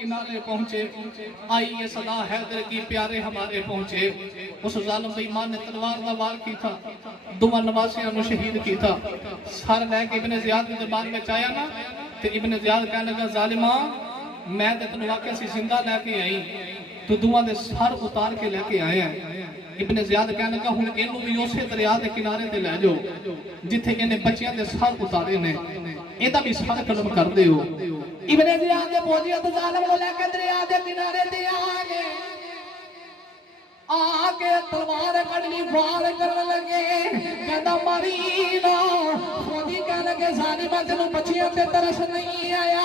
کنارے پہنچے، آئی یہ صدا حیدر کی پیارے ہمارے پہنچے۔ اس ظالم بے ایمان نے تلوار دا وار کی تھا، دو نواسیاں نو شہید کی تھا۔ سر لے کے ابن زیاد کی دربار میں چایا نا، تو ابن زیاد کہنے لگا ظالماں میں تے تنو واقعہ سی زندہ لے کے آئی، تو دوہاں دے سر اتار کے لے کے آئے ہیں۔ ابن زیاد کہنے لگا ہن اینو بھی اسے دریا دے کنارے تے لے جاؤ جتھے انہیں بچیاں دے سر اتارے نے، ایدہ بھی سر قلم کر دے ہو۔ ابن زیاد دے پہنچیا تو ظالم کو لے کے دریا دے کنارے تے آگے، آگے تلوار کڑلی فوار کرنے لگے، کہتا مارینا فوجی کہنے لگے ظالمہ تینوں بچیاں تے ترس نہیں آیا،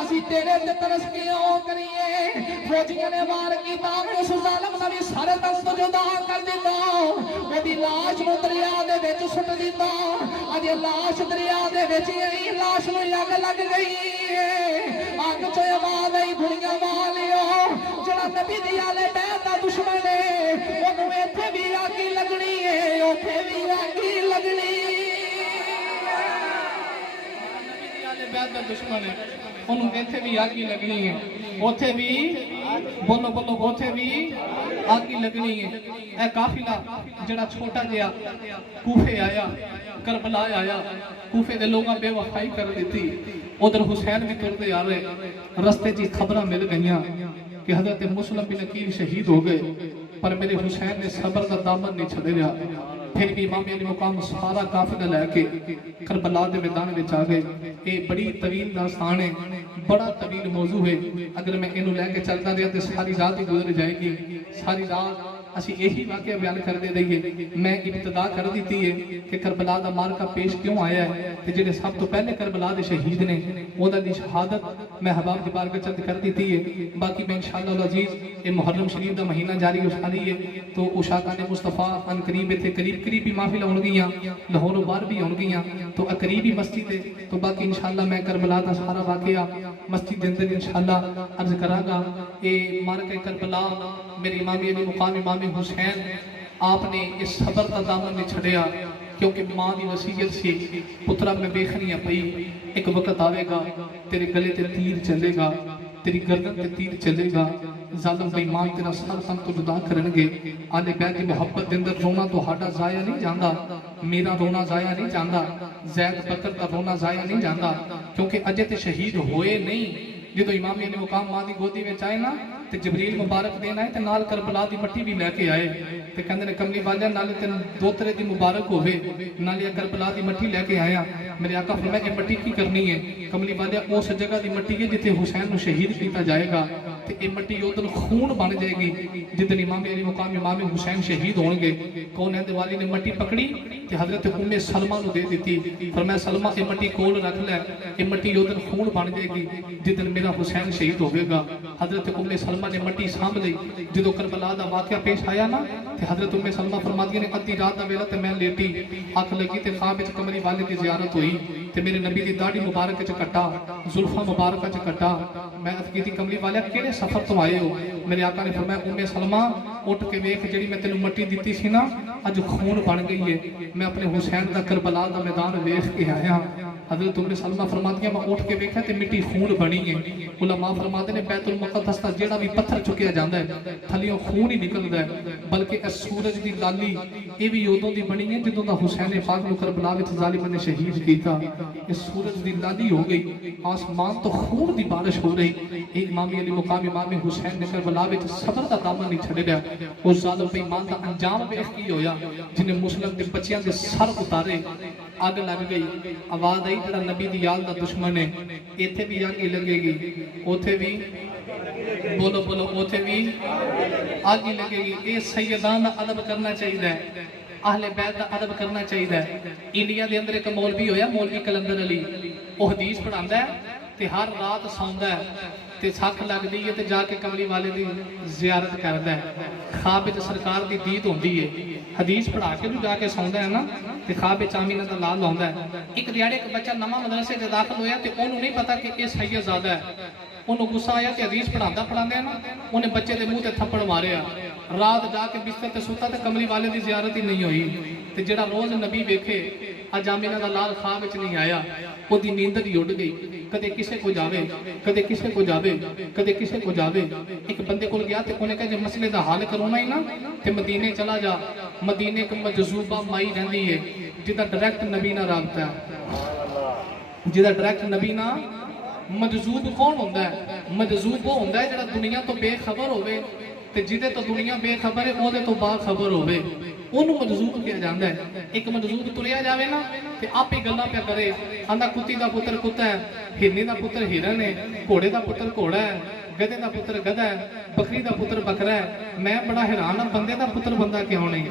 اسی تیرے تے ترس کیوں کریے۔ فوجیاں نے وار کیتا، اس ظالم نے بھی سارے دست جدا کر دیتا، وہ بھی لاش نو دریا دے وچ سٹ دیتا۔ اج لاش دریا دے وچ آئی، لاش نو اگ لگ گئی ہے، اگ چ آواز آئی گھڑیاں والیو، جڑا نبی دی آلے بیت دا دشمن ہے انہوں ایتھے بھی آگی لگنی ہے، اوتھے بھی آگی لگنی ہے۔ نبی دی آلے بیت دا دشمن ہے انہوں ایتھے بھی آگی لگنی ہے، اوتھے بھی بولو بولو اوتھے بھی آگی لگنی ہے۔ اے قافلہ جڑا چھوٹا گیا کوفے آیا، کربلا آیا، کوفے دے لوگاں بے وفائی کر دیتی، ادھر حسین بھی تردے آ رہے، رستے جی خبریں مل گئیاں کہ حضرت مسلم بن عقیل شہید ہو گئے، پر میرے حسین نے صبر کا دامن نہیں چھڑے رہا۔ پھر بھی امام علی مقام سارا قافلہ لے کے کربلا دے میدان میں آ گئے۔ یہ بڑی طویل داستان ہے، بڑا طویل موضوع ہے، اگر میں انہوں لے کے چلتا رہا تو ساری رات ہی گزر جائے گی۔ ساری رات اسی یہی واقعہ بیان کر دے دئیے۔ میں ابتدا کر دیتی ہے کہ کربلا دا مارکا پیش کیوں آیا ہے، کہ جنہیں سب تو پہلے کربلا دے شہید نے وہ دی شہادت میں حباب دی بارگاہ چند کر دیتی ہے۔ باقی میں انشاءاللہ العزیز یہ محرم شریف دا مہینہ جاری ہو ساری ہے، تو اشاقان مصطفیٰ ان قریب تھے، قریبی محفل ہون گیاں، لاہور و بار بھی ہون گیاں، تو قریبی مسجد ہے، تو باقی انشاءاللہ میں کربلا دا سارا واقعہ مسجد دے اندر انشاءاللہ عرض کراں گا۔ یہ مارکہ کربلا میرے امام علی مقام امام حسین آپ نے اس صبر کا دامن نہیں چھڑیا، کیونکہ ماں دی وصیت سی پترا میں بیخنیاں پئی، ایک وقت آوے گا تیرے گلے تے تیر چلے گا، تیری گردن تے تیر چلے گا، ظالم بے ایمان تیرا سر تن تو جدا کرنگے۔ آلے بیت کی محبت اندر رونا تو ہاڈا ضائع نہیں جاندا، میرا رونا ضائع نہیں جاندا، زید بکر کا رونا ضائع نہیں جاندا، کیونکہ اجے تے شہید ہوئے نہیں۔ جدو امام علی مقام ماں دی گودی میں چاہے نا تے جبریل مبارک دینا ہے تے نال کربلا دی مٹی بھی لے کے آئے، تے کہندے نے کملی والے نالے تے دوترے دی مبارک ہوئے، نالے کربلا دی مٹی لے کے آیا۔ میرے آقا فرمایا یہ مٹی کی کرنی ہے؟ کملی والے اس جگہ دی مٹی ہے جتے حسین نو شہید کیتا جائے گا، تے یہ مٹی ادن خون بن جائے گی جدن امام علی مقام امام حسین شہید ہون گے۔ کون ہے والی نے مٹی پکڑی تے حضرت ام سلمہ نو دے دیتی، فرمایا سلمہ یہ مٹی کول رکھ لے، یہ مٹی ادن خون بن جائے گی جدن میرا حسین شہید ہوئے گا۔ حضرت ام سلمہ نے مٹی سامھ لئی، جدو کربلا دا واقعہ پیش آیا نا تے حضرت ام سلمہ فرماتی نے ادھی رات دا ویلا تے میں لیٹی، اکھ لگی تے خواب وچ کملی والے دی زیارت ہوئی، تے میرے نبی دی داڑھی مبارک وچ کٹا، زلفاں مبارک وچ کٹا، میں عرض کیتی کملی والے کیڑے سفر تو آئے ہو؟ میرے آقا نے فرمایا ام سلمہ اٹھ کے ویکھ جڑی میں تینوں مٹی دیتی سی نا اج خون بن گئی ہے، میں اپنے حسین دا کربلا دا میدان ویکھ کے آیا۔ حضرت ام سلمہ فرماتی ہیں میں اٹھ کے ویکھا تے مٹی خون بنی ہے۔ علماء فرماتے نے بیت المقدس دا جیڑا بھی پتھر چکیا جاندا ہے تھلیوں خون ہی نکلدا ہے، بلکہ اس سورج دی لالی یہ بھی ادوں دی بنی ہے جدوں دا حسین پاک نو کربلا وچ ظالم نے شہید کیتا۔ اس سورج دی لالی ہو گئی، آسمان تو خون دی بارش ہو رہی، ایک امام علی مقام امام حسین نے کربلا وچ صبر دا دامن نہیں چھڑیا۔ اس ظالم بے ایمان دا انجام ویکھ کی ہویا جنہیں مسلم دے بچیاں دے سر اتارے، اگ لگ گئی، آواز آئی جڑا نبی دی یال دا دشمن ہے ایتھے بھی آگی لگے گی، اوتھے بھی بولو بولو اوتھے بھی آگی لگے گی۔ اے سیدان دا ادب کرنا چاہیے ہے، اہل بیت دا ادب کرنا چاہیے ہے۔ انڈیا دے اندر ایک مولوی ہویا، مولوی کلندر علی، وہ حدیث پڑھاندا ہے تے ہر رات سوندا ہے تے سکھ لگ دی ہے تے جا کے کملی والے دی زیارت کردا ہے، خواب وچ سرکار دی دید ہوندی ہے، حدیث پڑھا کے جو جا کے سوندا ہے نا تے خواب وچ آمینہ دا لال ہوندا ہے۔ ایک دیہڑے ایک بچہ نواں مدرسے تے داخل ہویا تے اونوں نہیں پتا کہ یہ سید زادہ ہے، انہوں غصہ آیا کہ حدیث پڑھاندا ہے نا انہیں بچے دے منہ تے تھپڑ ماریا، رات جا کے بستر تے سوتا تے کملی والے دی زیارت ہی نہیں ہوئی۔ تے جڑا روز نبی ویکھے ਅੱਜ ਆਮਿਨਾ ਦਾ ਲਾਲ ਖਾਬ ਵਿੱਚ ਨਹੀਂ ਆਇਆ, ਉਹਦੀ ਨੀਂਦਰ ਹੀ ਉੱਡ ਗਈ। ਕਦੇ ਕਿਸੇ ਕੋ ਜਾਵੇ, ਕਦੇ ਕਿਸੇ ਕੋ ਜਾਵੇ, ਕਦੇ ਕਿਸੇ ਕੋ ਜਾਵੇ। ਇੱਕ ਬੰਦੇ ਕੋਲ ਗਿਆ ਤੇ ਉਹਨੇ ਕਿਹਾ ਜੇ ਮਸਲੇ ਦਾ ਹੱਲ ਕਰਾਉਣਾ ਹੀ ਨਾ ਤੇ ਮਦੀਨੇ ਚਲਾ ਜਾ। ਮਦੀਨੇ ਇੱਕ ਮਜਜ਼ੂਬਾ ਮਾਈ ਰਹਿੰਦੀ ਹੈ ਜਿਹਦਾ ਡਾਇਰੈਕਟ ਨਬੀ ਨਾਲ ਰਾਬਤਾ ਹੈ, ਜਿਹਦਾ ਡਾਇਰੈਕਟ ਨਬੀ ਨਾਲ। ਮਜਜ਼ੂਬ ਕੌਣ ਹੁੰਦਾ ਹੈ? ਮਜਜ਼ੂਬ ਉਹ ਹੁੰਦਾ ਹੈ ਜਿਹੜਾ ਦੁਨੀਆ ਤੋਂ ਬੇਖਬਰ ਹੋਵੇ ਤੇ ਜਿਹਦੇ ਤੋਂ ਦੁਨੀਆ ਬੇਖਬਰ ਹੈ ਉਹਦੇ ਤੋਂ ਬਾਖਬਰ ਹੋਵੇ, ਉਹਨੂੰ ਮਜਜ਼ੂਬ ਕਿਹਾ ਜਾਂਦਾ ਹੈ। ਇੱਕ ਮਜਜ਼ੂਬ ਤੁਰਿਆ ਜਾਵੇ ਨਾ ਤੇ ਆਪੇ ਗੱਲਾਂ ਪਿਆ ਕਰੇ, ਆਂਦਾ ਕੁੱਤੀ ਦਾ ਪੁੱਤਰ ਕੁੱਤਾ ਹੈ, ਹਿਰਨੀ ਦਾ ਪੁੱਤਰ ਹਿਰਨ ਹੈ, ਘੋੜੇ ਦਾ ਪੁੱਤਰ ਘੋੜਾ ਹੈ, ਗਧੇ ਦਾ ਪੁੱਤਰ ਗਧਾ ਹੈ, ਬੱਕਰੀ ਦਾ ਪੁੱਤਰ ਬੱਕਰਾ ਹੈ। ਮੈਂ ਬੜਾ ਹੈਰਾਨ ਹਾਂ, ਬੰਦੇ ਦਾ ਪੁੱਤਰ ਬੰਦਾ ਕਿਉਂ ਨਹੀਂ?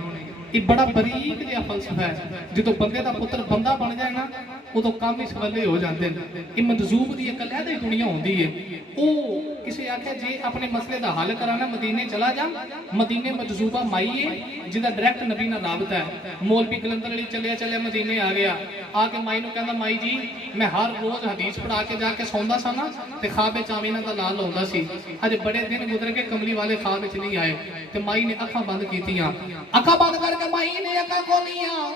ਇਹ ਬੜਾ ਬਰੀਕ ਜਿਹਾ ਫਲਸਫਾ ਹੈ। ਜਦੋਂ ਬੰਦੇ ਦਾ ਪੁੱਤਰ ਬੰਦਾ ਬਣ ਜਾਏ ਨਾ ਉਦੋਂ ਕੰਮ ਹੀ ਸਵੱਲੇ ਹੋ ਜਾਂਦੇ ਨੇ। ਇਹ ਮਜਜ਼ੂਬ ਦੀ ਇੱਕ ਅਲੱਗ ਹੀ ਦੁਨੀਆ ਹੁੰਦੀ ਹੈ। ਉਹ ਕਿਸੇ ਆਖਿਆ ਜੇ ਆਪਣੇ ਮਸਲੇ ਦਾ ਹੱਲ ਕਰਾਣਾ ਮਦੀਨੇ ਚਲਾ ਜਾ। ਮਦੀਨੇ ਮਜਜ਼ੂਬਾ ਮਾਈ ਹੈ ਜਿਹਦਾ ਡਾਇਰੈਕਟ ਨਬੀ ਨਾਲ ਰਾਬਤਾ ਹੈ। ਮੌਲਵੀ ਕਲੰਦਰ ਵਾਲੀ ਚੱਲਿਆ ਮਦੀਨੇ ਆ ਗਿਆ, ਆ ਕੇ ਮਾਈ ਨੂੰ ਕਹਿੰਦਾ ਮਾਈ ਜੀ ਮੈਂ ਹਰ ਰੋਜ਼ ਹਦੀਸ ਪੜ੍ਹਾ ਕੇ ਜਾ ਕੇ ਸੌਂਦਾ ਸਾਂ ਨਾ ਤੇ ਖਾਬ ਵਿੱਚ ਆਮੀਨਾ ਦਾ ਲਾਲ ਆਉਂਦਾ ਸੀ। ਅੱਜ ਬੜੇ ਦਿਨ ਗੁਜ਼ਰ ਕੇ ਕਮਲੀ ਵਾਲੇ ਖਾਬ ਵਿੱਚ ਨਹੀਂ ਆਏ ਤੇ ਮਾਈ ਨੇ ਅੱਖਾਂ ਬੰਦ ਕੀਤੀਆਂ। ਅੱਖਾਂ ਬੰਦ ਕਰਕੇ ਮਾਈ ਨੇ ਅੱਖਾਂ ਖੋਲੀਆਂ।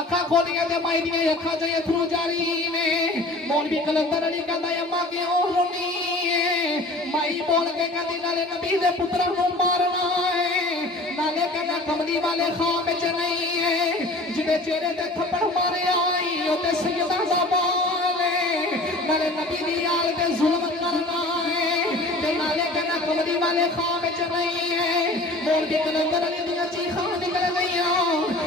ਅੱਖਾਂ ਖੋਲੀਆਂ ਤੇ ਮਾਈ ਦੀਆਂ ਅੱਖਾਂ ਚ ਅਥਰੂ ਜਾਰੀ ਨੇ। ਮੌਲਵੀ ਕਲੰਦਰ ਵਾਲੀ ਕਹਿੰਦਾ ਅੰਮਾ ਕਿਉਂ ਰੋਣੀ ਏ? ਮਾਈ ਬੋਲ ਕੇ ਕਹਿੰਦੀ ਨਾਲੇ ਨਬੀ ਦੇ ਪੁੱਤਰਾਂ ਨੂੰ ਮਾਰਨਾ ਏ, ਨਾਲੇ ਕਹਿੰਦਾ ਕਮਲੀ ਵਾਲੇ ਖਾਬ ਵਿੱਚ ਨਹੀਂ ਏ, ਜਿਹਦੇ ਚਿਹਰੇ ਤੇ ਥੱਪੜ ਮਾਰਿਆ ਈ ਉਹ ਤੇ ਸੈਯਦਾਂ ਦਾ ਬਾਲ ਏ, ਨਾਲੇ ਨਬੀ ਦੀ ਆਲ ਤੇ ਜ਼ੁਲਮ ਕਰਨਾ ਏ, ਤੇ ਨਾਲੇ ਕਹਿੰਦਾ ਕਮਲੀ ਵਾਲੇ ਖਾਬ ਵਿੱਚ ਨਹੀਂ ਏ। ਮੌਲਵੀ ਕਲੰਦਰ ਵਾਲੀ ਦੀਆਂ ਚੀਖਾਂ ਨਿਕਲ ਗਈਆਂ,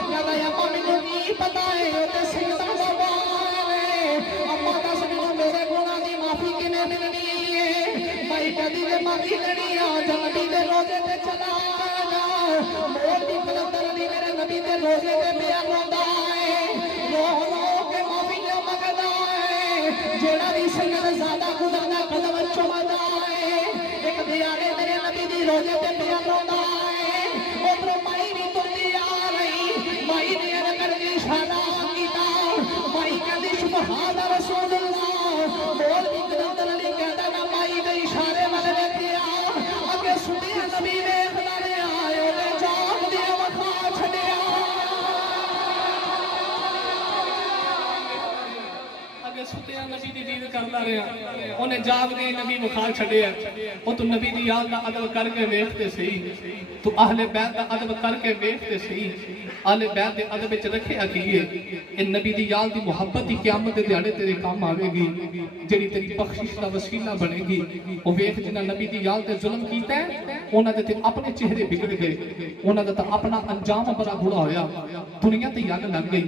ਕਹਿੰਦਾ ਅੰਮਾ ਮੈਨੂੰ ਕੀ ਪਤਾ ਏ ਉਹ ਤੇ ਸੈਯਦਾਂ ਦਾ ਬਾਲ ਏ, ਅੰਮਾ ਦੱਸ ਮੈਨੂੰ ਮੇਰੇ ਗੁਨਾਹ ਦੀ ਮਾਫੀ ਕਿਵੇਂ ਮਿਲਣੀ ਏ? ਮਾਈ ਕਹਿੰਦੀ ਜੇ ਮਾਫੀ ਲੈਣੀ ਆ ਜਾਂ ਨਬੀ ਦੇ ਰੋਜ਼ੇ ਤੇ ਚਲਾ ਜਾ। ਮੌਲਵੀ ਕਲੰਦਰ ਵਾਲੀ ਮੇਰੇ ਨਬੀ ਦੇ ਰੋਜ਼ੇ ਤੇ ਪਿਆ ਰੋਂਦਾ ਏ, ਰੋ ਰੋ ਕੇ ਮਾਫੀਆਂ ਮੰਗਦਾ ਏ, ਜਿਹੜਾ ਵੀ ਸੈਯਦ ਜ਼ਾਦਾ ਗੁਜ਼ਰਦਾ ਕਦਮ ਚੁੰਮਦਾ ਏ। ਇੱਕ ਦਿਹਾੜੇ ਮੇਰੇ ਨਬੀ ਦੀ ਰੋਜ਼ੇ ਤੇ ਪਿਆ ਰੋਂਦਾ ਏ, ਉਧਰੋਂ ਮਾਈ ਵੀ ਤੁਰਦੀ ਆ ਰਹੀ। ਮਾਈ ਨੇ ਅਰਗ ਇਸ਼ਾਰਾ ਕੀਤਾ, ਮਾਈ ਕਹਿੰਦੀ ਸੁਭਾਨ ਰਸੂਲullah। ਮੌਲਵੀ ਕਲੰਦਰ ਵਾਲੀ ਕਹਿੰਦਾ ਨਾ ਮਾਈ ਦੇ ਇਸ਼ਾਰੇ ਵੱਲ ਵੇਖਿਆ, ਅੱਗੇ ਸੁਣਿਆ ਨਬੀ ਵੇਖਦਾ ਰਿਹਾ, ਉਹਨੇ ਜਾਗਦਿਆਂ ਵਖਾ ਛੱਡਿਆ। ਅੱਗੇ ਸੁੱਤਿਆਂ ਨਬੀ ਦੀ ਦੀਦ ਕਰਦਾ ਰਿਹਾ, ਉਹਨੇ ਜਾਗਦੇ ਨਬੀ ਵਿਖਾ ਛੱਡਿਆ। ਉਹ ਤੂੰ ਨਬੀ ਦੀ ਯਾਦ ਦਾ ਅਦਬ ਕਰਕੇ ਵੇਖਦੇ ਸਹੀ, ਤੂੰ ਅਹਲੇ ਬੈਤ ਦਾ ਅਦਬ ਕਰਕੇ ਵੇਖਦੇ ਸਹੀ। ਅਹਲੇ ਬੈਤ ਦੇ ਅਦਬ ਵਿੱਚ ਰੱਖਿਆ ਕੀ ਹੈ? ਇਹ ਨਬੀ ਦੀ ਯਾਦ ਦੀ ਮੁਹੱਬਤ ਦੀ ਕਿਆਮਤ ਦੇ ਦਿਹਾੜੇ ਤੇਰੇ ਕੰਮ ਆਵੇਗੀ, ਜਿਹੜੀ ਤੇਰੀ ਬਖਸ਼ਿਸ਼ ਦਾ ਵਸੀਲਾ ਬਣੇਗੀ। ਉਹ ਵੇਖ ਜਿਨ੍ਹਾਂ ਨਬੀ ਦੀ ਯਾਦ ਤੇ ਜ਼ੁਲਮ ਕੀਤਾ ਉਹਨਾਂ ਦੇ ਤੇ ਆਪਣੇ ਚਿਹਰੇ ਵਿਗੜ ਗਏ, ਉਹਨਾਂ ਦਾ ਤਾਂ ਆਪਣਾ ਅੰਜਾਮ ਬੜਾ ਬੁਰਾ ਹੋਇਆ, ਦੁਨੀਆ ਤੇ ਅੱਗ ਲੱਗ ਗਈ।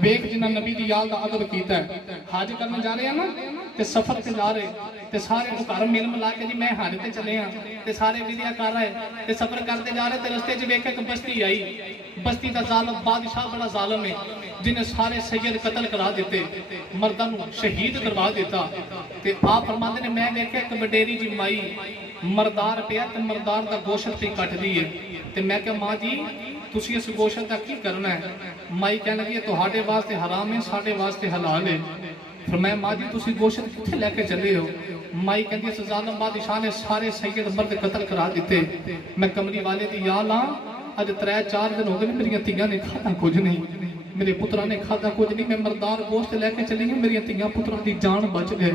ਵੇਖ ਜਿਨ੍ਹਾਂ ਨਬੀ ਦੀ ਯਾਦ ਦਾ ਅਦਬ ਕੀਤਾ, ਹਜ ਕਰਨ ਜਾ ਰਹੇ ਆ ਨਾ ਤੇ ਸਫ਼ਰ ਤੇ ਜਾ ਰਹੇ ਤੇ ਸਾਰੇ ਨੂੰ ਘਰ ਮਿਲ ਮਿਲਾ ਕੇ ਜੀ ਮੈਂ ਹਜ ਤੇ ਚੱਲੇ ਆ ਤੇ ਸਾਰੇ ਵਿਦਿਆ ਕਰ ਰਹੇ ਤੇ ਸਫ਼ਰ ਕਰਦੇ ਜਾ ਰਹੇ ਤੇ ਰਸਤੇ 'ਚ ਵੇਖ ਇੱਕ ਬਸਤੀ ਆਈ। ਬਸਤੀ ਦਾ ਜ਼ਾਲਮ ਬਾਦਸ਼ਾਹ ਬੜਾ ਜ਼ਾਲਮ ਹੈ, ਜਿਹਨੇ ਸਾਰੇ ਸੈਯਦ ਕਤਲ ਕਰਾ ਦਿੱਤੇ, ਮਰਦਾਂ ਨੂੰ ਸ਼ਹੀਦ ਕਰਵਾ ਦਿੱਤਾ। ਤੇ ਆਪ ਫਰਮਾਉਂਦੇ ਨੇ ਮੈਂ ਵੇਖਿਆ ਇੱਕ ਵਡੇਰੀ ਜੀ ਮਾਈ ਮਰਦਾਰ ਪਿਆ ਤੇ ਮਰਦਾਰ ਦਾ ਗੋਸ਼ਤ ਤੇ ਕੱਟਦੀ ਹੈ। ਤੇ ਮੈਂ ਕਿਹਾ ਮਾਂ ਜੀ ਤੁਸੀਂ ਇਸ ਗੋਸ਼ਤ ਦਾ ਕੀ ਕਰਨਾ ਹੈ? ਮਾਈ ਕਹਿਣ ਲੱਗੀ ਇਹ ਤੁਹਾਡੇ ਵਾਸਤੇ ਹਰਾਮ ਹੈ, ਸਾਡੇ ਵਾਸਤੇ ਹਲਾਲ ਹੈ। ਫਿਰ ਮੈਂ ਮਾਂ ਜੀ ਤੁਸੀਂ ਗੋਸ਼ਤ ਕਿੱਥੇ ਲੈ ਕੇ ਚੱਲੇ ਹੋ? ਮਾਈ ਕਹਿੰਦੀ ਇਸ ਜ਼ਾਲਮ ਬਾਦਸ਼ਾਹ ਨੇ ਸਾਰੇ ਸੈਯਦ ਮਰਦ ਕਤਲ ਕਰਾ ਦਿੱਤੇ। ਮੈਂ ਕਮਲੀ ਵਾਲੇ ਦੀ ਯਾਦ ਲਾਂ, ਅੱਜ 3-4 ਦਿਨ ਹੋ ਗਏ ਮੇਰੀਆਂ ਧੀਆਂ ਨੇ ਖਾਧਾ ਕੁਝ ਨਹੀਂ, ਮੇਰੇ ਪੁੱਤਰਾਂ ਨੇ ਖਾਧਾ ਕੁਝ ਨਹੀਂ। ਮੈਂ ਮਰਦਾਰ ਗੋਸ਼ਤ ਲੈ ਕੇ ਚੱਲੀ ਹਾਂ, ਮੇਰੀਆਂ ਧੀਆਂ ਪੁੱਤਰਾਂ ਦੀ ਜਾਨ ਬਚ ਗਏ।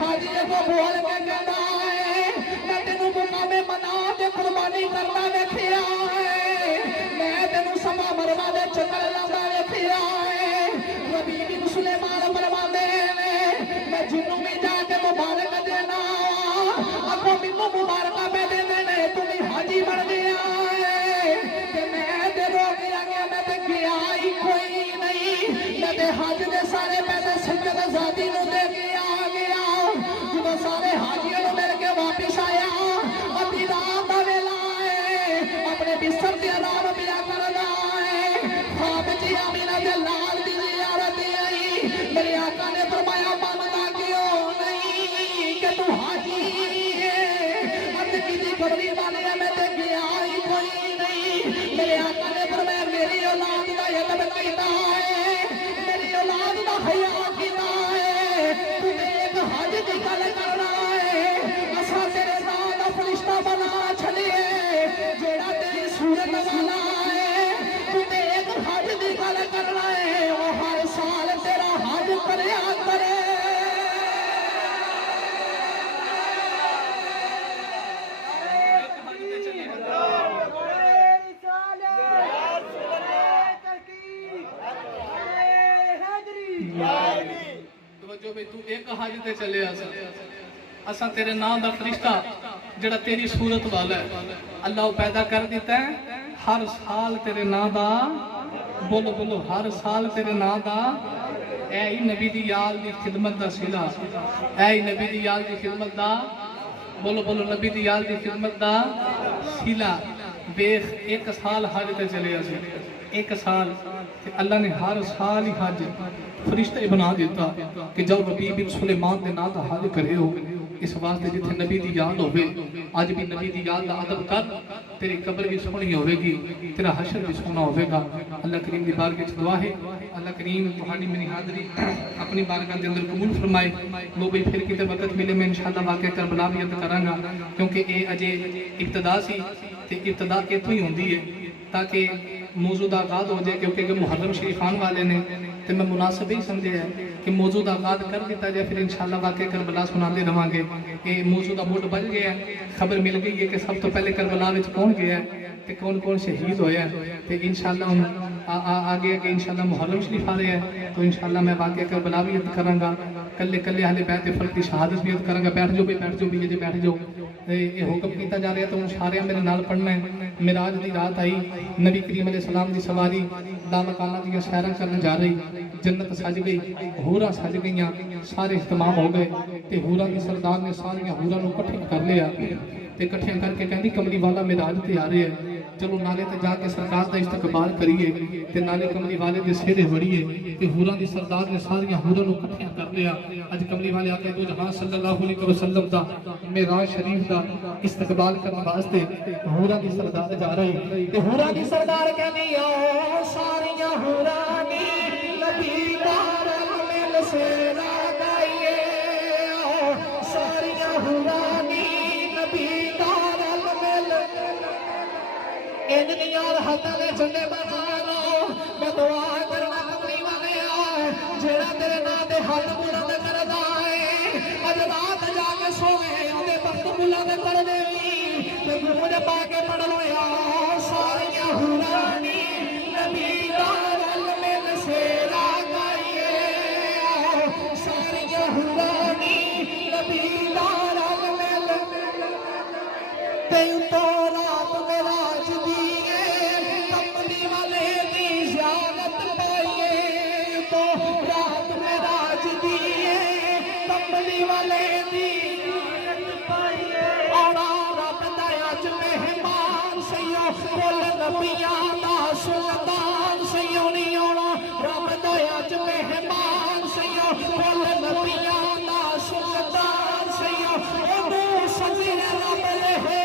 حاجی کو بول کے کہنا ہے میں تینوں مقام منا تے قربانی کرنا ویکھیا ہے میں تینوں سما مروا دے چکر لاؤندا ویکھیا ہے ربی بن سلیمان فرماندے نے میں جنوں بھی جا کے مبارک دینا اگوں مینوں مبارکاں پہ دیندے نے تو بھی حاجی بن گیا ہے تے میں تے رو گیا میں تے گیا ہی کوئی نہیں میں تے حج دے سارے پیسے سید آزادی نو دے کے آ گیا جدوں سارے حاجیاں نو مل کے واپس آیا ابھی رات دا ویلا ہے اپنے بستر تے آرام پیا کرنا ہے خواب چ آمینہ دے لال دی زیارت آئی میرے آقا نے فرمایا مانتا کیوں نہیں کہ تو حاجی ہے عرض کی خبری والے میں تے گیا ہی کوئی نہیں میرے آقا نے فرمایا میری اولاد دا ادب کیتا ہے میری اولاد دا حیا کیتا ہے تو ایک حج دی گل کرنا ہے اساں تیرے نام دا فرشتہ بنا چھڑیے جیڑا تیری صورت والا ہے تو ایک حج دی گل کرنا ہے وہ ہر سال تیرا حج کریا کرے توجہ بھئی تو ایک حج تے چلے اساں تیرے نام دا فرشتہ جڑا تیری صورت والا ہے اللہ پیدا کر دیتا ہے ہر سال تیرے نام دا بولو بولو ہر سال تیرے نام دا اے نبی دی یال دی خدمت دا صلہ اے نبی دی یال دی خدمت دا بولو بولو نبی دی یال دی خدمت دا صلہ بیخ ایک سال حج تے چلے ایک سال اللہ نے ہر سال ہی حج فرشتے بنا دیتا کہ جب نبی بن سلیمان دے نام دا حج کرے ہو اس واسطے جتھے نبی دی یاد ہوئے آج بھی نبی دی یاد دا ادب کر تیری قبر بھی سونی ہوئے گی تیرا حشر بھی سونا ہوئے گا اللہ کریم دی بارگاہ وچ دعا ہے اللہ کریم تہاڈی میری حاضری اپنی بارگاہ دے اندر قبول فرمائے لو بھئی پھر کتے وقت ملے میں انشاءاللہ واقعہ کربلا بھی عرض کراں گا کیونکہ اے اجے ابتدا سی تے ابتدا اتوں ہی ہوندی ہے تاکہ موضوع دا آغاز ہو جائے کیونکہ محرم شریفان والے نے تو میں مناسب ہی سمجھے ہے کہ موضوع دا آغاز کر دیتا جائے پھر انشاءاللہ واقعہ کربلا سناتے رہاں گے کہ موضوع دا موڈ بج گیا ہے خبر مل گئی ہے کہ سب تو پہلے کربلا وچ کون گیا ہے کہ کون کون شہید ہویا ہے تو انشاءاللہ آگے کہ انشاءاللہ محرم شریف آ رہے ہیں تو انشاءاللہ میں واقعہ کربلا بھی عرض کراں گا کلے کلے اہل بیت فرد کی شہادت بھی عرض کراں گا بیٹھ جو بھی یہ بیٹھ جو یہ حکم کیتا جا رہا ہے تو ان سارے میرے نال پڑھنا ہے معراج دی رات آئی نبی کریم علیہ السلام دی سواری لامکانہ دی سیراں کرنے جا رہی جنت سج گئی حوراں سج گئیاں سارے اہتمام ہو گئے تے حوراں دی سردار نے ساریاں حوراں نو اکٹھے کر لیا تے اکٹھے کر کے کہندی کملی والا معراج تے آ رہے ہیں چلو نالے تے جا کے سرکار دا استقبال کریے تے نالے کملی والے دے سیرے وڑیے تے حوراں دی سردار نے ساریاں حوراں نو اکٹھے کر لیا اج کملی والے آقا دو جہاں صلی اللہ علیہ وسلم دا معراج شریف دا استقبال کرنے واسطے حوراں دی سردار جا رہے تے حوراں دی سردار کہندی او ساریاں حوراں نی نبی دا مل سیرا گائیے او ساریاں حوراں نی نبی دا مل انجنیار ہاتھاں دے جھنڈے بناؤ میں دعا کرنا کملی والے آئے جیڑا تیرے نام دے ہاتھ بلند کردا ہے اج رات جا کے سوے تے وقت بلند کر دے تے گونج پا کے پڑھ لو یا ساریاں حوراں نی نبی دا مل سیرا گائیے ساریاں حوراں نی نبی دا مل تے تو رات معراج دی کملی والے دی زیارت پائیے تو رات معراج دی کملی والے دی زیارت پائیے اور رب دا اج مہمان سیو بول نبیاں دا سلطان سیو نہیں آنا رب دا اج مہمان سیو بول نبیاں دا سلطان سیو او سجے رب رہے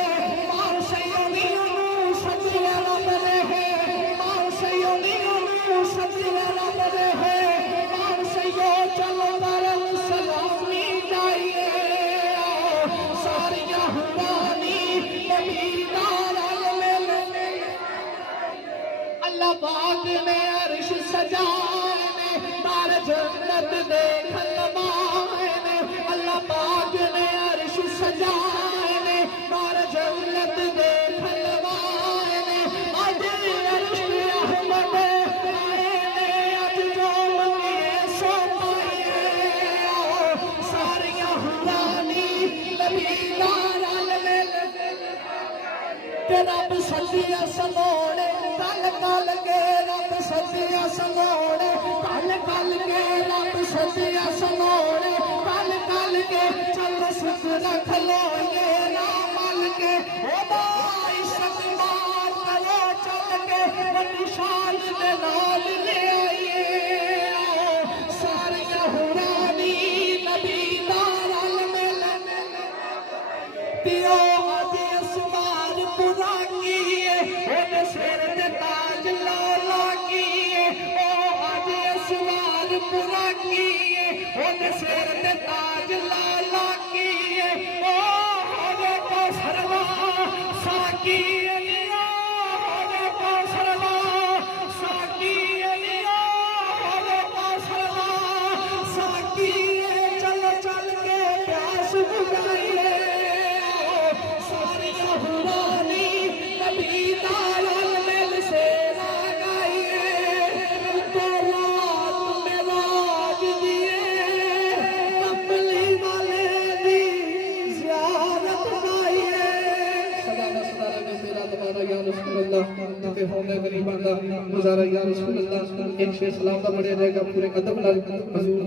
باغ میں عرش سجائے نے دار جنت دیکھن مائے نے اللہ پاک نے عرش سجائے نے اور جنت دے کھلوائے نے اج عرش احمد آئے نے اج جو منگے سو پائے ساریاں حورانی نبی نال مل کہ رب سدیا سنوڑے کل کل کے رب سدیا سنوڑے کل کل کے رب سدیا سنوڑے کل کل کے چل سکھ رکھ لو یہ نہ مل کے او عزت مار کرو چل کے بڑی شان دے نال لے آئیے ساریاں حورانی نبی نال مل پیو سر تے تاج لالا کیے او اج اسوار پورا کیے اون سر تے تاج لالا کیے او ہوے کو سروا ساکی علیہ ہوے کو سروا ساکی علیہ ہوے کو سروا ساکی چل چل کے پیاس بجھائیے ساری حورانی نبی گزارا یا رسول اللہ ایک شیر سلام کا بڑے رہے گا پورے ادب حضور